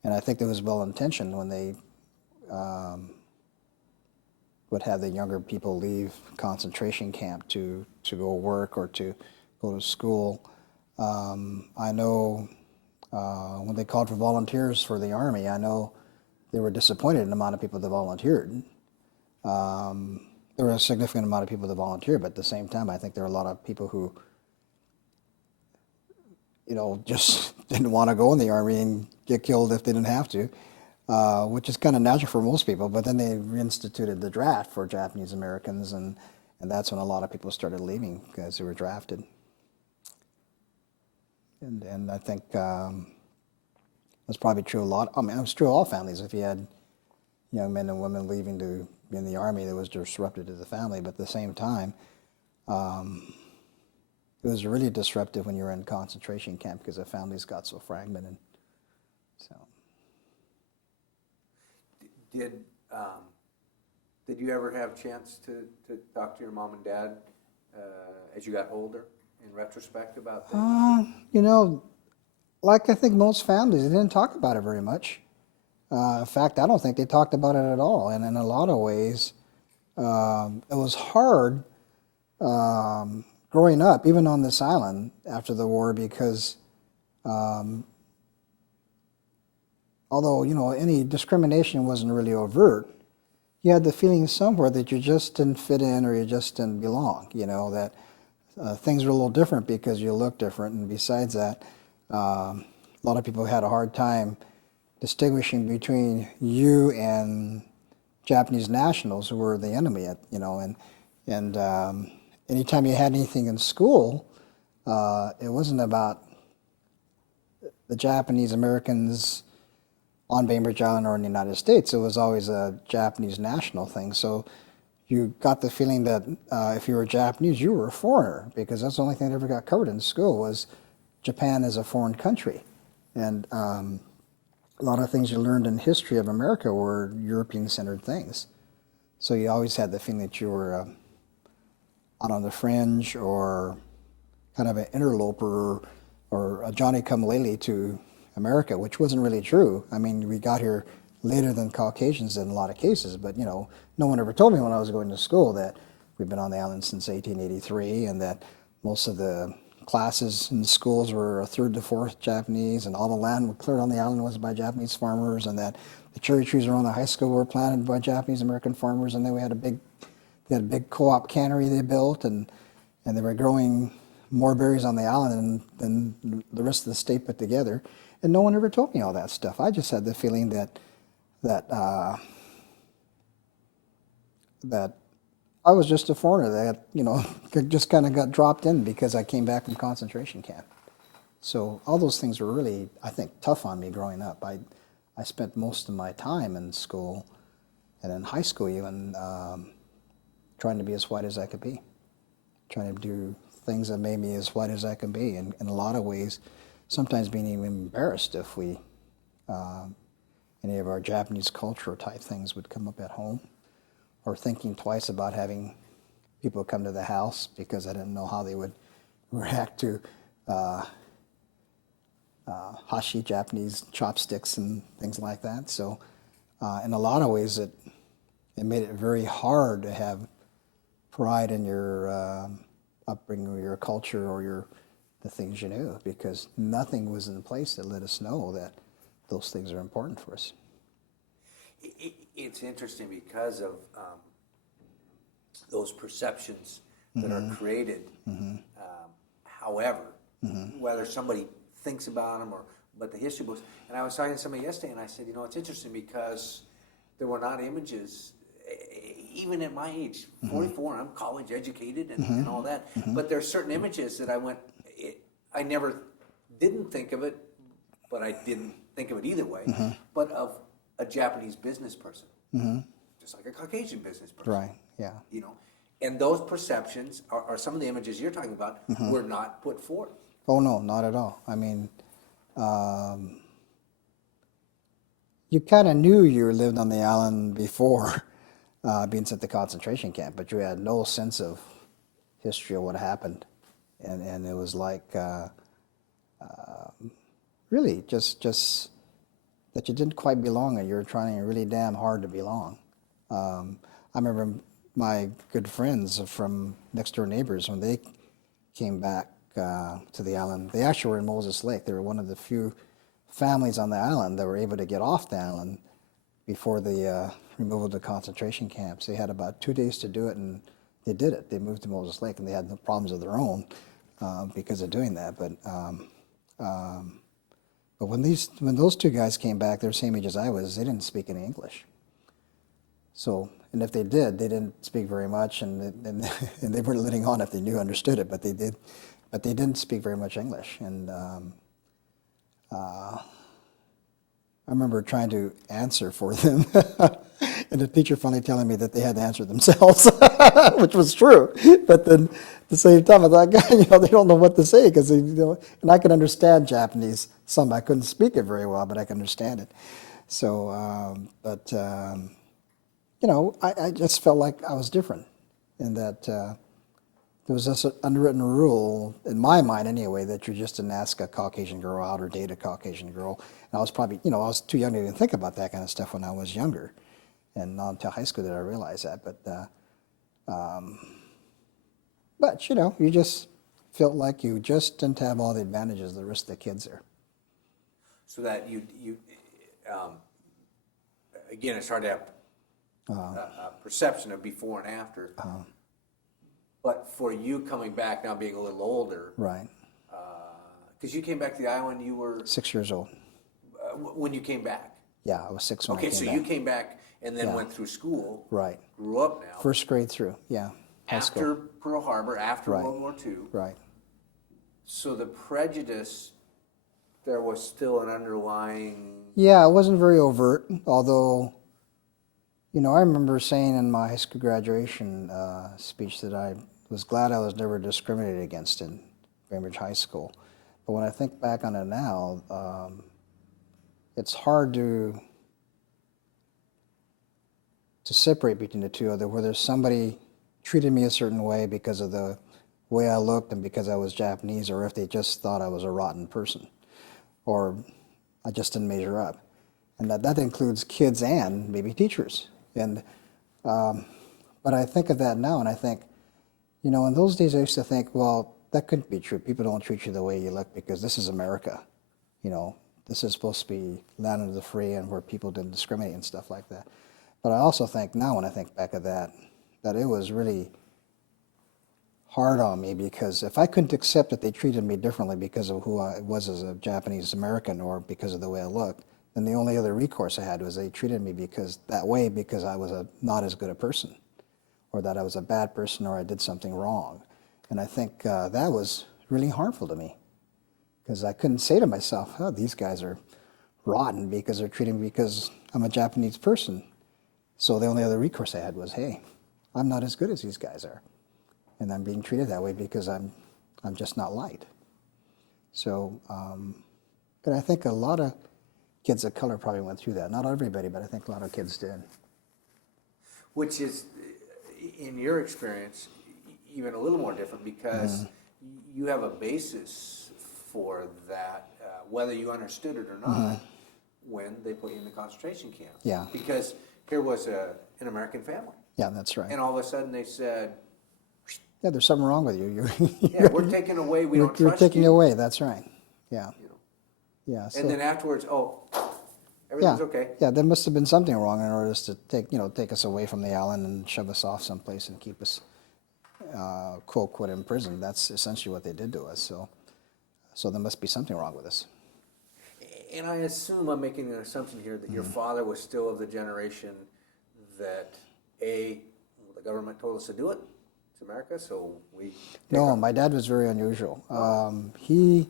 And I think it was well intentioned when they would have the younger people leave concentration camp to go work or to go to school. I know when they called for volunteers for the Army, I know they were disappointed in the amount of people that volunteered. There were a significant amount of people that volunteered, but at the same time, I think there were a lot of people who, you know, just didn't want to go in the Army and get killed if they didn't have to, which is kind of natural for most people. But then they reinstituted the draft for Japanese Americans, and that's when a lot of people started leaving because they were drafted. And I think that's probably true a lot. I mean, it was true of all families. If you had young men and women leaving to be in the Army, that was disruptive to the family. But at the same time, it was really disruptive when you were in concentration camp because the families got so fragmented. So, did you ever have a chance to talk to your mom and dad as you got older, in retrospect, about that? You know, like I think most families, they didn't talk about it very much. In fact, I don't think they talked about it at all. And in a lot of ways, it was hard growing up, even on this island after the war, because although, any discrimination wasn't really overt, you had the feeling somewhere that you just didn't fit in or you just didn't belong, that things were a little different because you looked different. And besides that, a lot of people had a hard time distinguishing between you and Japanese nationals who were the enemy, and anytime you had anything in school, it wasn't about the Japanese Americans on Bainbridge Island or in the United States. It was always a Japanese national thing. So you got the feeling that if you were Japanese, you were a foreigner, because that's the only thing that ever got covered in school was Japan as a foreign country. And a lot of things you learned in history of America were European-centered things. So you always had the feeling that you were out on the fringe, or kind of an interloper, or a Johnny-come-lately to America, which wasn't really true. I mean, we got here later than Caucasians in a lot of cases, but no one ever told me when I was going to school that we've been on the island since 1883, and that most of the classes in the schools were a third to fourth Japanese, and all the land cleared on the island was by Japanese farmers, and that the cherry trees around the high school were planted by Japanese American farmers, and then they had a big co-op cannery they built, and they were growing more berries on the island than the rest of the state put together. And no one ever told me all that stuff. I just had the feeling that I was just a foreigner that just kind of got dropped in because I came back from concentration camp. So all those things were really, I think, tough on me growing up. I spent most of my time in school and in high school even trying to be as white as I could be, trying to do things that made me as white as I could be, and in a lot of ways, sometimes being even embarrassed if we, any of our Japanese culture type things would come up at home, or thinking twice about having people come to the house because I didn't know how they would react to hashi, Japanese chopsticks and things like that. So in a lot of ways it made it very hard to have pride in your upbringing or your culture or the things you knew, because nothing was in place that let us know that those things are important for us. It's interesting because of those perceptions that are created. However, whether somebody thinks about them but the history books. And I was talking to somebody yesterday, and I said, it's interesting because there were not images. Even at my age, 44, I'm college educated and all that. But there are certain images that I never didn't think of it, but I didn't think of it either way, but of a Japanese business person, just like a Caucasian business person. Right, yeah. And those perceptions are some of the images you're talking about were not put forth. Oh, no, not at all. I mean, you kind of knew you lived on the island before being sent to concentration camp, but you had no sense of history of what happened. And it was like, really, just that you didn't quite belong, and you were trying really damn hard to belong. I remember my good friends from next door neighbors, when they came back to the island, they actually were in Moses Lake. They were one of the few families on the island that were able to get off the island before the removal to concentration camps. They had about 2 days to do it, and they did it. They moved to Moses Lake, and they had no problems of their own because of doing that. But when those two guys came back, they were the same age as I was. They didn't speak any English. So, and if they did, they didn't speak very much, and they weren't letting on if they knew, understood it. But they did, but they didn't speak very much English. And I remember trying to answer for them, and the teacher finally telling me that they had to answer themselves, which was true. But then at the same time, I thought, God, they don't know what to say, because and I could understand Japanese. Some I couldn't speak it very well, but I could understand it. So, I just felt like I was different, in that there was this unwritten rule, in my mind anyway, that you just didn't ask a Caucasian girl out or date a Caucasian girl. And I was probably, I was too young to even think about that kind of stuff when I was younger. And not until high school did I realize that. But But, you just felt like you just didn't have all the advantages the rest of the kids there. So that again, it's hard to have a perception of before and after. But for you coming back now, being a little older, Right. Because you came back to the island when you were 6 years old. When you came back. Yeah, I was 6 when I Okay, came so back. you came back and then went through school. Right. Grew up now. First grade through, yeah. High After school. Pearl Harbor, after Right. World War II. Right. So the prejudice, there was still an underlying. Yeah, it wasn't very overt, although, I remember saying in my high school graduation speech that I was glad I was never discriminated against in Bainbridge High School. But when I think back on it now, it's hard to separate between the two, whether somebody treated me a certain way because of the way I looked and because I was Japanese, or if they just thought I was a rotten person, or I just didn't measure up. And that includes kids and maybe teachers. And but I think of that now, and I think, in those days I used to think, well, that couldn't be true. People don't treat you the way you look because this is America. This is supposed to be land of the free and where people didn't discriminate and stuff like that. But I also think now, when I think back of that it was really hard on me, because if I couldn't accept that they treated me differently because of who I was as a Japanese American or because of the way I looked, then the only other recourse I had was they treated me because I was not as good a person, or that I was a bad person, or I did something wrong. And I think that was really harmful to me, because I couldn't say to myself, oh, these guys are rotten because they're treating me because I'm a Japanese person. So the only other recourse I had was, hey, I'm not as good as these guys are. And I'm being treated that way because I'm just not liked. So, but I think a lot of kids of color probably went through that. Not everybody, but I think a lot of kids did. Which is, in your experience, even a little more different, because you have a basis for that, whether you understood it or not, when they put you in the concentration camp. Yeah. Because here was an American family. Yeah, that's right. And all of a sudden they said, yeah, there's something wrong with you. yeah, we're taking away, we don't trust you. You're taking away, that's right. Yeah. Yeah. So, And then afterwards, everything's okay. Yeah, there must have been something wrong in order to take us away from the island and shove us off someplace and keep us, quote, in prison. That's essentially what they did to us. So there must be something wrong with us. And I assume, I'm making an assumption here, that your father was still of the generation that, the government told us to do it. It's America, so we... No, my dad was very unusual. He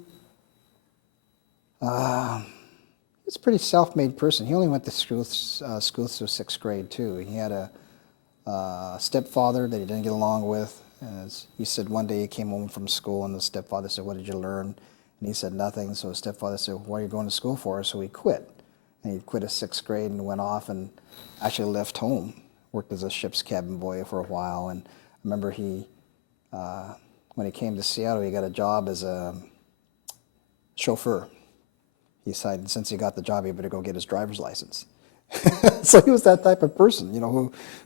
was a pretty self-made person. He only went to school through 6th grade, too. He had a stepfather that he didn't get along with. As he said one day he came home from school and the stepfather said, "What did you learn?" And he said, "Nothing." So his stepfather said, "What are you going to school for?" So he quit. And he quit at 6th grade and went off and actually left home. Worked as a ship's cabin boy for a while. And I remember when he came to Seattle, he got a job as a chauffeur. He decided since he got the job, he better go get his driver's license. So he was that type of person,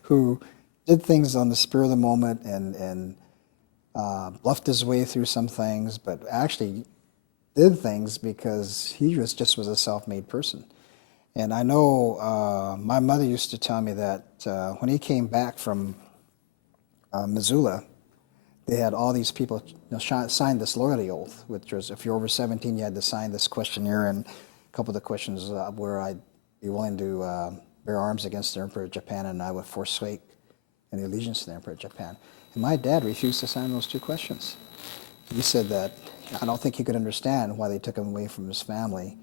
who did things on the spur of the moment and bluffed his way through some things, but actually did things because he just was a self-made person. And I know my mother used to tell me that when he came back from Missoula, they had all these people sign this loyalty oath, which was if you're over 17, you had to sign this questionnaire, and a couple of the questions were I'd be willing to bear arms against the Emperor of Japan, and I would forsake any allegiance to the Emperor of Japan. And my dad refused to sign those 2 questions. He said that I don't think he could understand why they took him away from his family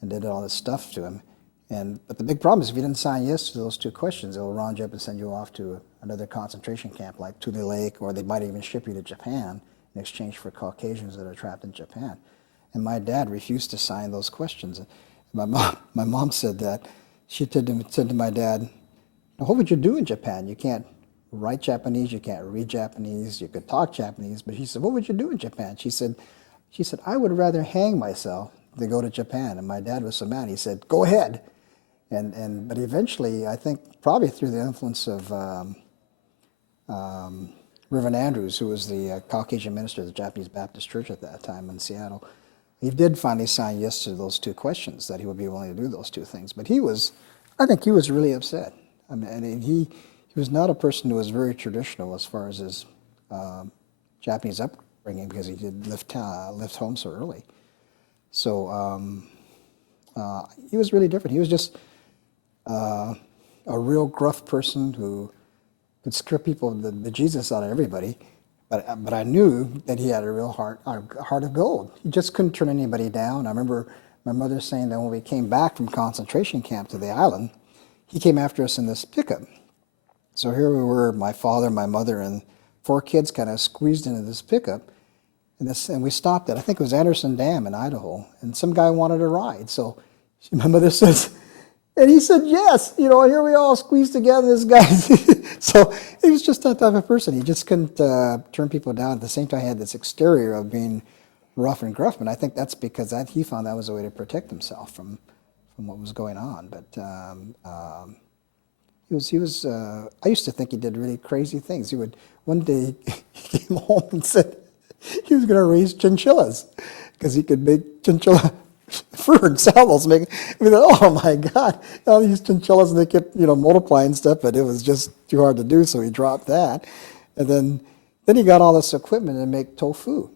and did all this stuff to him. But the big problem is if you didn't sign yes to those 2 questions, they'll round you up and send you off to another concentration camp like Tule Lake, or they might even ship you to Japan in exchange for Caucasians that are trapped in Japan. And my dad refused to sign those questions. And my mom said that she said to my dad, "What would you do in Japan? You can't write Japanese, you can't read Japanese, you could talk Japanese." But he said, "What would you do in Japan?" She said, "I would rather hang myself than go to Japan." And my dad was so mad. He said, "Go ahead." But eventually, I think probably through the influence of Reverend Andrews, who was the Caucasian minister of the Japanese Baptist Church at that time in Seattle, he did finally sign yes to those two questions, that he would be willing to do those two things. But I think he was really upset. I mean, and he was not a person who was very traditional as far as his Japanese upbringing, because he did left home so early. So he was really different. He was just a real gruff person who could scare people the Jesus out of everybody. But I knew that he had a real heart of gold. He just couldn't turn anybody down. I remember my mother saying that when we came back from concentration camp to the island, he came after us in this pickup. So here we were, my father, my mother, and 4 kids kind of squeezed into this pickup. And we stopped at, I think it was Anderson Dam in Idaho, and some guy wanted a ride. So my mother says, and he said, yes, here we all squeezed together, this guy. So he was just that type of person. He just couldn't turn people down. At the same time, he had this exterior of being rough and gruff. And I think that's because he found that was a way to protect himself from what was going on. But he was. I used to think he did really crazy things. One day he came home and said he was going to raise chinchillas because he could make chinchilla fur and saddles. Oh my God, all these chinchillas, and they kept multiplying stuff, but it was just too hard to do, so he dropped that. And then he got all this equipment to make tofu.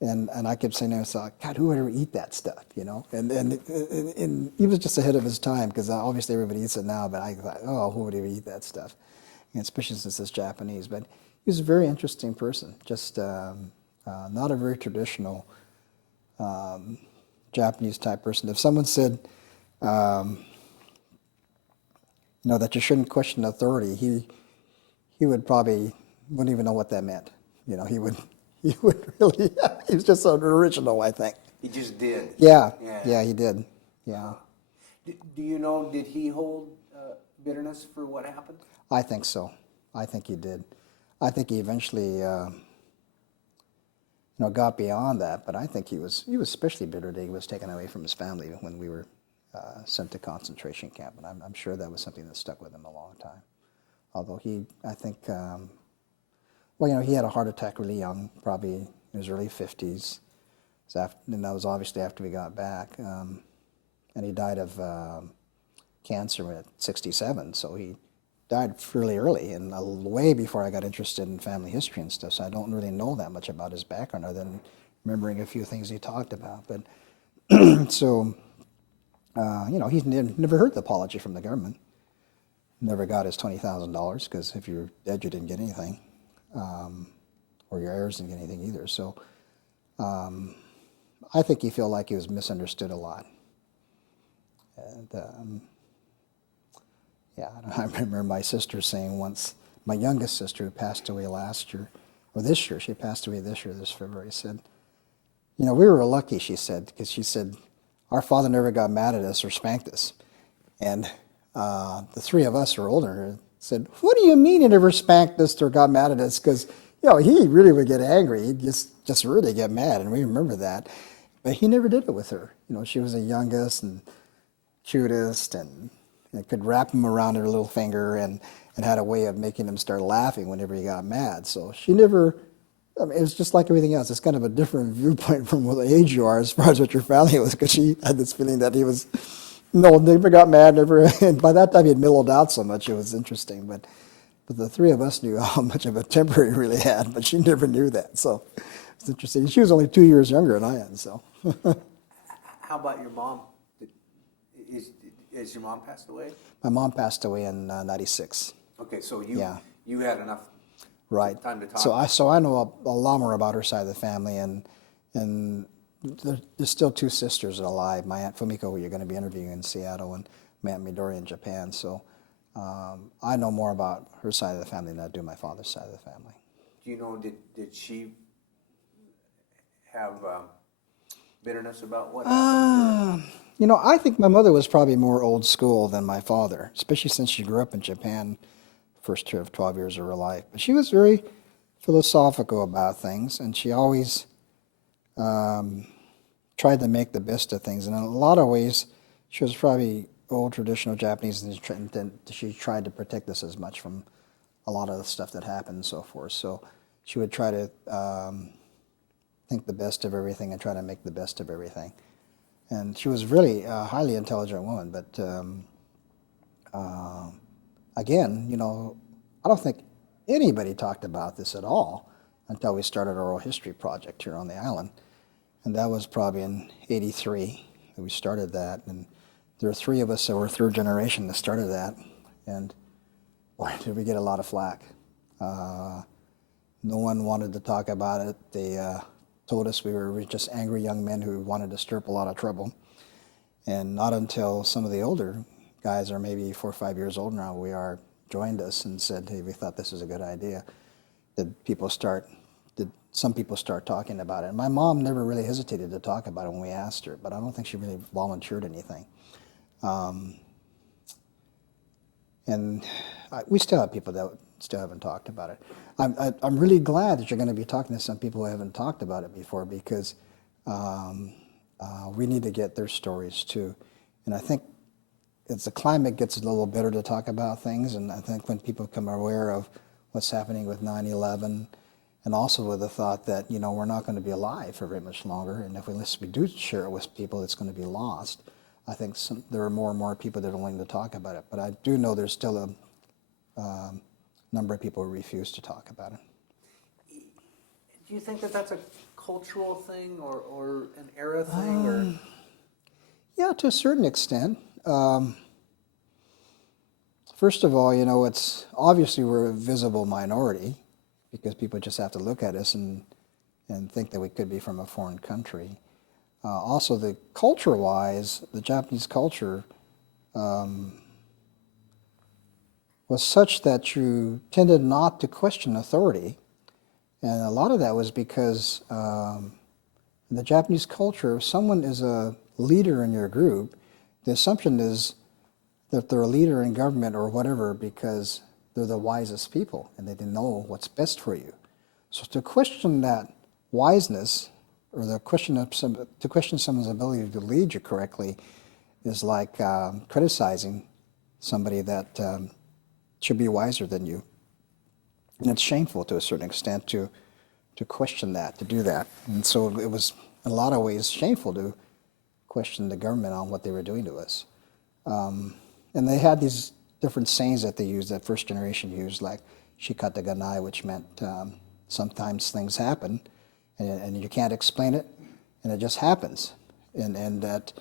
And I kept saying to myself, God, who would ever eat that stuff, And he was just ahead of his time, because obviously everybody eats it now, but I thought, oh, who would ever eat that stuff? And especially since it's Japanese. But he was a very interesting person, just not a very traditional Japanese type person. If someone said, that you shouldn't question authority, he would probably wouldn't even know what that meant. He would really. He was just so original, I think. He just did. Yeah, he did. Yeah. Do you know? Did he hold bitterness for what happened? I think so. I think he did. I think he eventually. Got beyond that, but I think he was especially bitter that he was taken away from his family when we were sent to concentration camp, and I'm sure that was something that stuck with him a long time. Although I think, he had a heart attack really young, probably in his early 50s, and that was obviously after we got back, and he died of cancer at 67, so he died fairly early, and way before I got interested in family history and stuff, so I don't really know that much about his background other than remembering a few things he talked about. But so, he's never heard the apology from the government, never got his $20,000, because if you're dead, you didn't get anything, or your heirs didn't get anything either. So I think he felt like he was misunderstood a lot. And, I remember my sister saying once, my youngest sister who passed away last year, or this year, she passed away this February, said, we were lucky, she said, because she said, our father never got mad at us or spanked us. And the 3 of us who were older said, what do you mean he never spanked us or got mad at us? Because, he really would get angry. He'd just really get mad, and we remember that. But he never did it with her. She was the youngest and cutest, and could wrap him around her little finger and had a way of making him start laughing whenever he got mad. So she never, it was just like everything else. It's kind of a different viewpoint from what age you are as far as what your family was, because she had this feeling that he was, never got mad, and by that time he had mellowed out so much, it was interesting. But the 3 of us knew how much of a temper he really had, but she never knew that. So it's interesting. She was only 2 years younger than I am, so. How about your mom? Is your mom passed away? My mom passed away in 96. Okay, so you had enough time to talk. So I know a lot more about her side of the family, and there's still 2 sisters that are alive. My Aunt Fumiko, who you're going to be interviewing in Seattle, and my Aunt Midori in Japan. So I know more about her side of the family than I do my father's side of the family. Do you know, did she have bitterness about what happened? I think my mother was probably more old school than my father, especially since she grew up in Japan first 12 years of her life. But she was very philosophical about things, and she always tried to make the best of things. And in a lot of ways, she was probably old traditional Japanese, and she tried to protect us as much from a lot of the stuff that happened and so forth. So she would try to think the best of everything and try to make the best of everything. And she was really a highly intelligent woman, but again, you know, I don't think anybody talked about this at all until we started our oral history project here on the island. And that was probably in '83 that we started that. And there are three of us that were third generation that started that. And boy, did we get a lot of flack. No one wanted to talk about it. They told us we were just angry young men who wanted to stir up a lot of trouble. And not until some of the older guys are maybe 4 or 5 years old now, joined us and said, hey, we thought this was a good idea. Did some people start talking about it? And my mom never really hesitated to talk about it when we asked her, but I don't think she really volunteered anything. We still have people that still haven't talked about it. I'm really glad that you're going to be talking to some people who haven't talked about it before, because we need to get their stories too. And I think as the climate gets a little better to talk about things, and I think when people become aware of what's happening with 9/11, and also with the thought that, you know, we're not going to be alive for very much longer, and unless we do share it with people, it's going to be lost. I think there are more and more people that are willing to talk about it. But I do know there's still a number of people who refuse to talk about it. Do you think that that's a cultural thing or an era thing? Or? Yeah, to a certain extent. First of all, you know, it's obviously we're a visible minority, because people just have to look at us and think that we could be from a foreign country. Also, the culture-wise, the Japanese culture was such that you tended not to question authority. And a lot of that was because in the Japanese culture, if someone is a leader in your group, the assumption is that they're a leader in government or whatever because they're the wisest people and they know what's best for you. So to question that wiseness, or to question someone's ability to lead you correctly, is like criticizing somebody that should be wiser than you. And it's shameful to a certain extent to question that, to do that. And so it was in a lot of ways shameful to question the government on what they were doing to us. And they had these different sayings that they used, that first generation used, like shikata ga nai, which meant sometimes things happen and you can't explain it, and it just happens. And that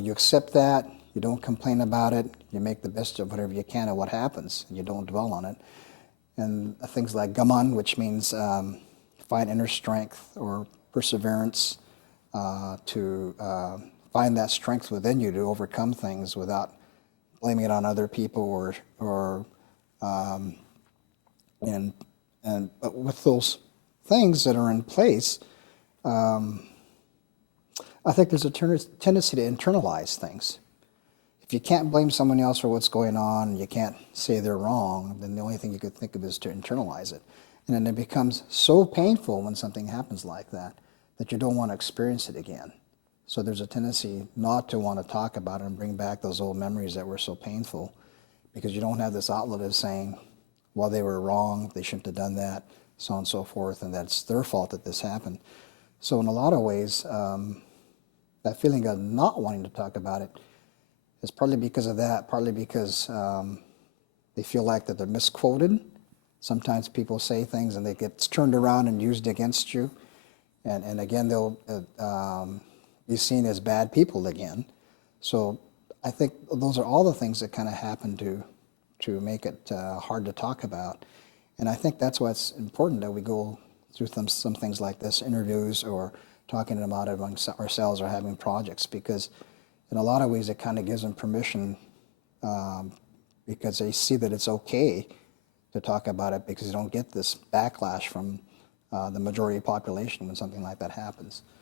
you accept that, you don't complain about it, you make the best of whatever you can of what happens, and you don't dwell on it. And things like gaman, which means find inner strength or perseverance, to find that strength within you to overcome things without blaming it on other people but with those things that are in place, I think there's a tendency to internalize things. If you can't blame someone else for what's going on, and you can't say they're wrong, then the only thing you could think of is to internalize it. And then it becomes so painful when something happens like that you don't want to experience it again. So there's a tendency not to want to talk about it and bring back those old memories that were so painful, because you don't have this outlet of saying, well, they were wrong, they shouldn't have done that, so on and so forth, and that's their fault that this happened. So in a lot of ways, that feeling of not wanting to talk about it is partly because of that, partly because they feel like that they're misquoted. Sometimes people say things and they get turned around and used against you. And again, they'll be seen as bad people again. So I think those are all the things that kind of happen to make it hard to talk about. And I think that's why it's important that we go through some things like this, interviews or talking about it amongst ourselves or having projects, because in a lot of ways it kind of gives them permission, because they see that it's okay to talk about it, because you don't get this backlash from the majority population when something like that happens.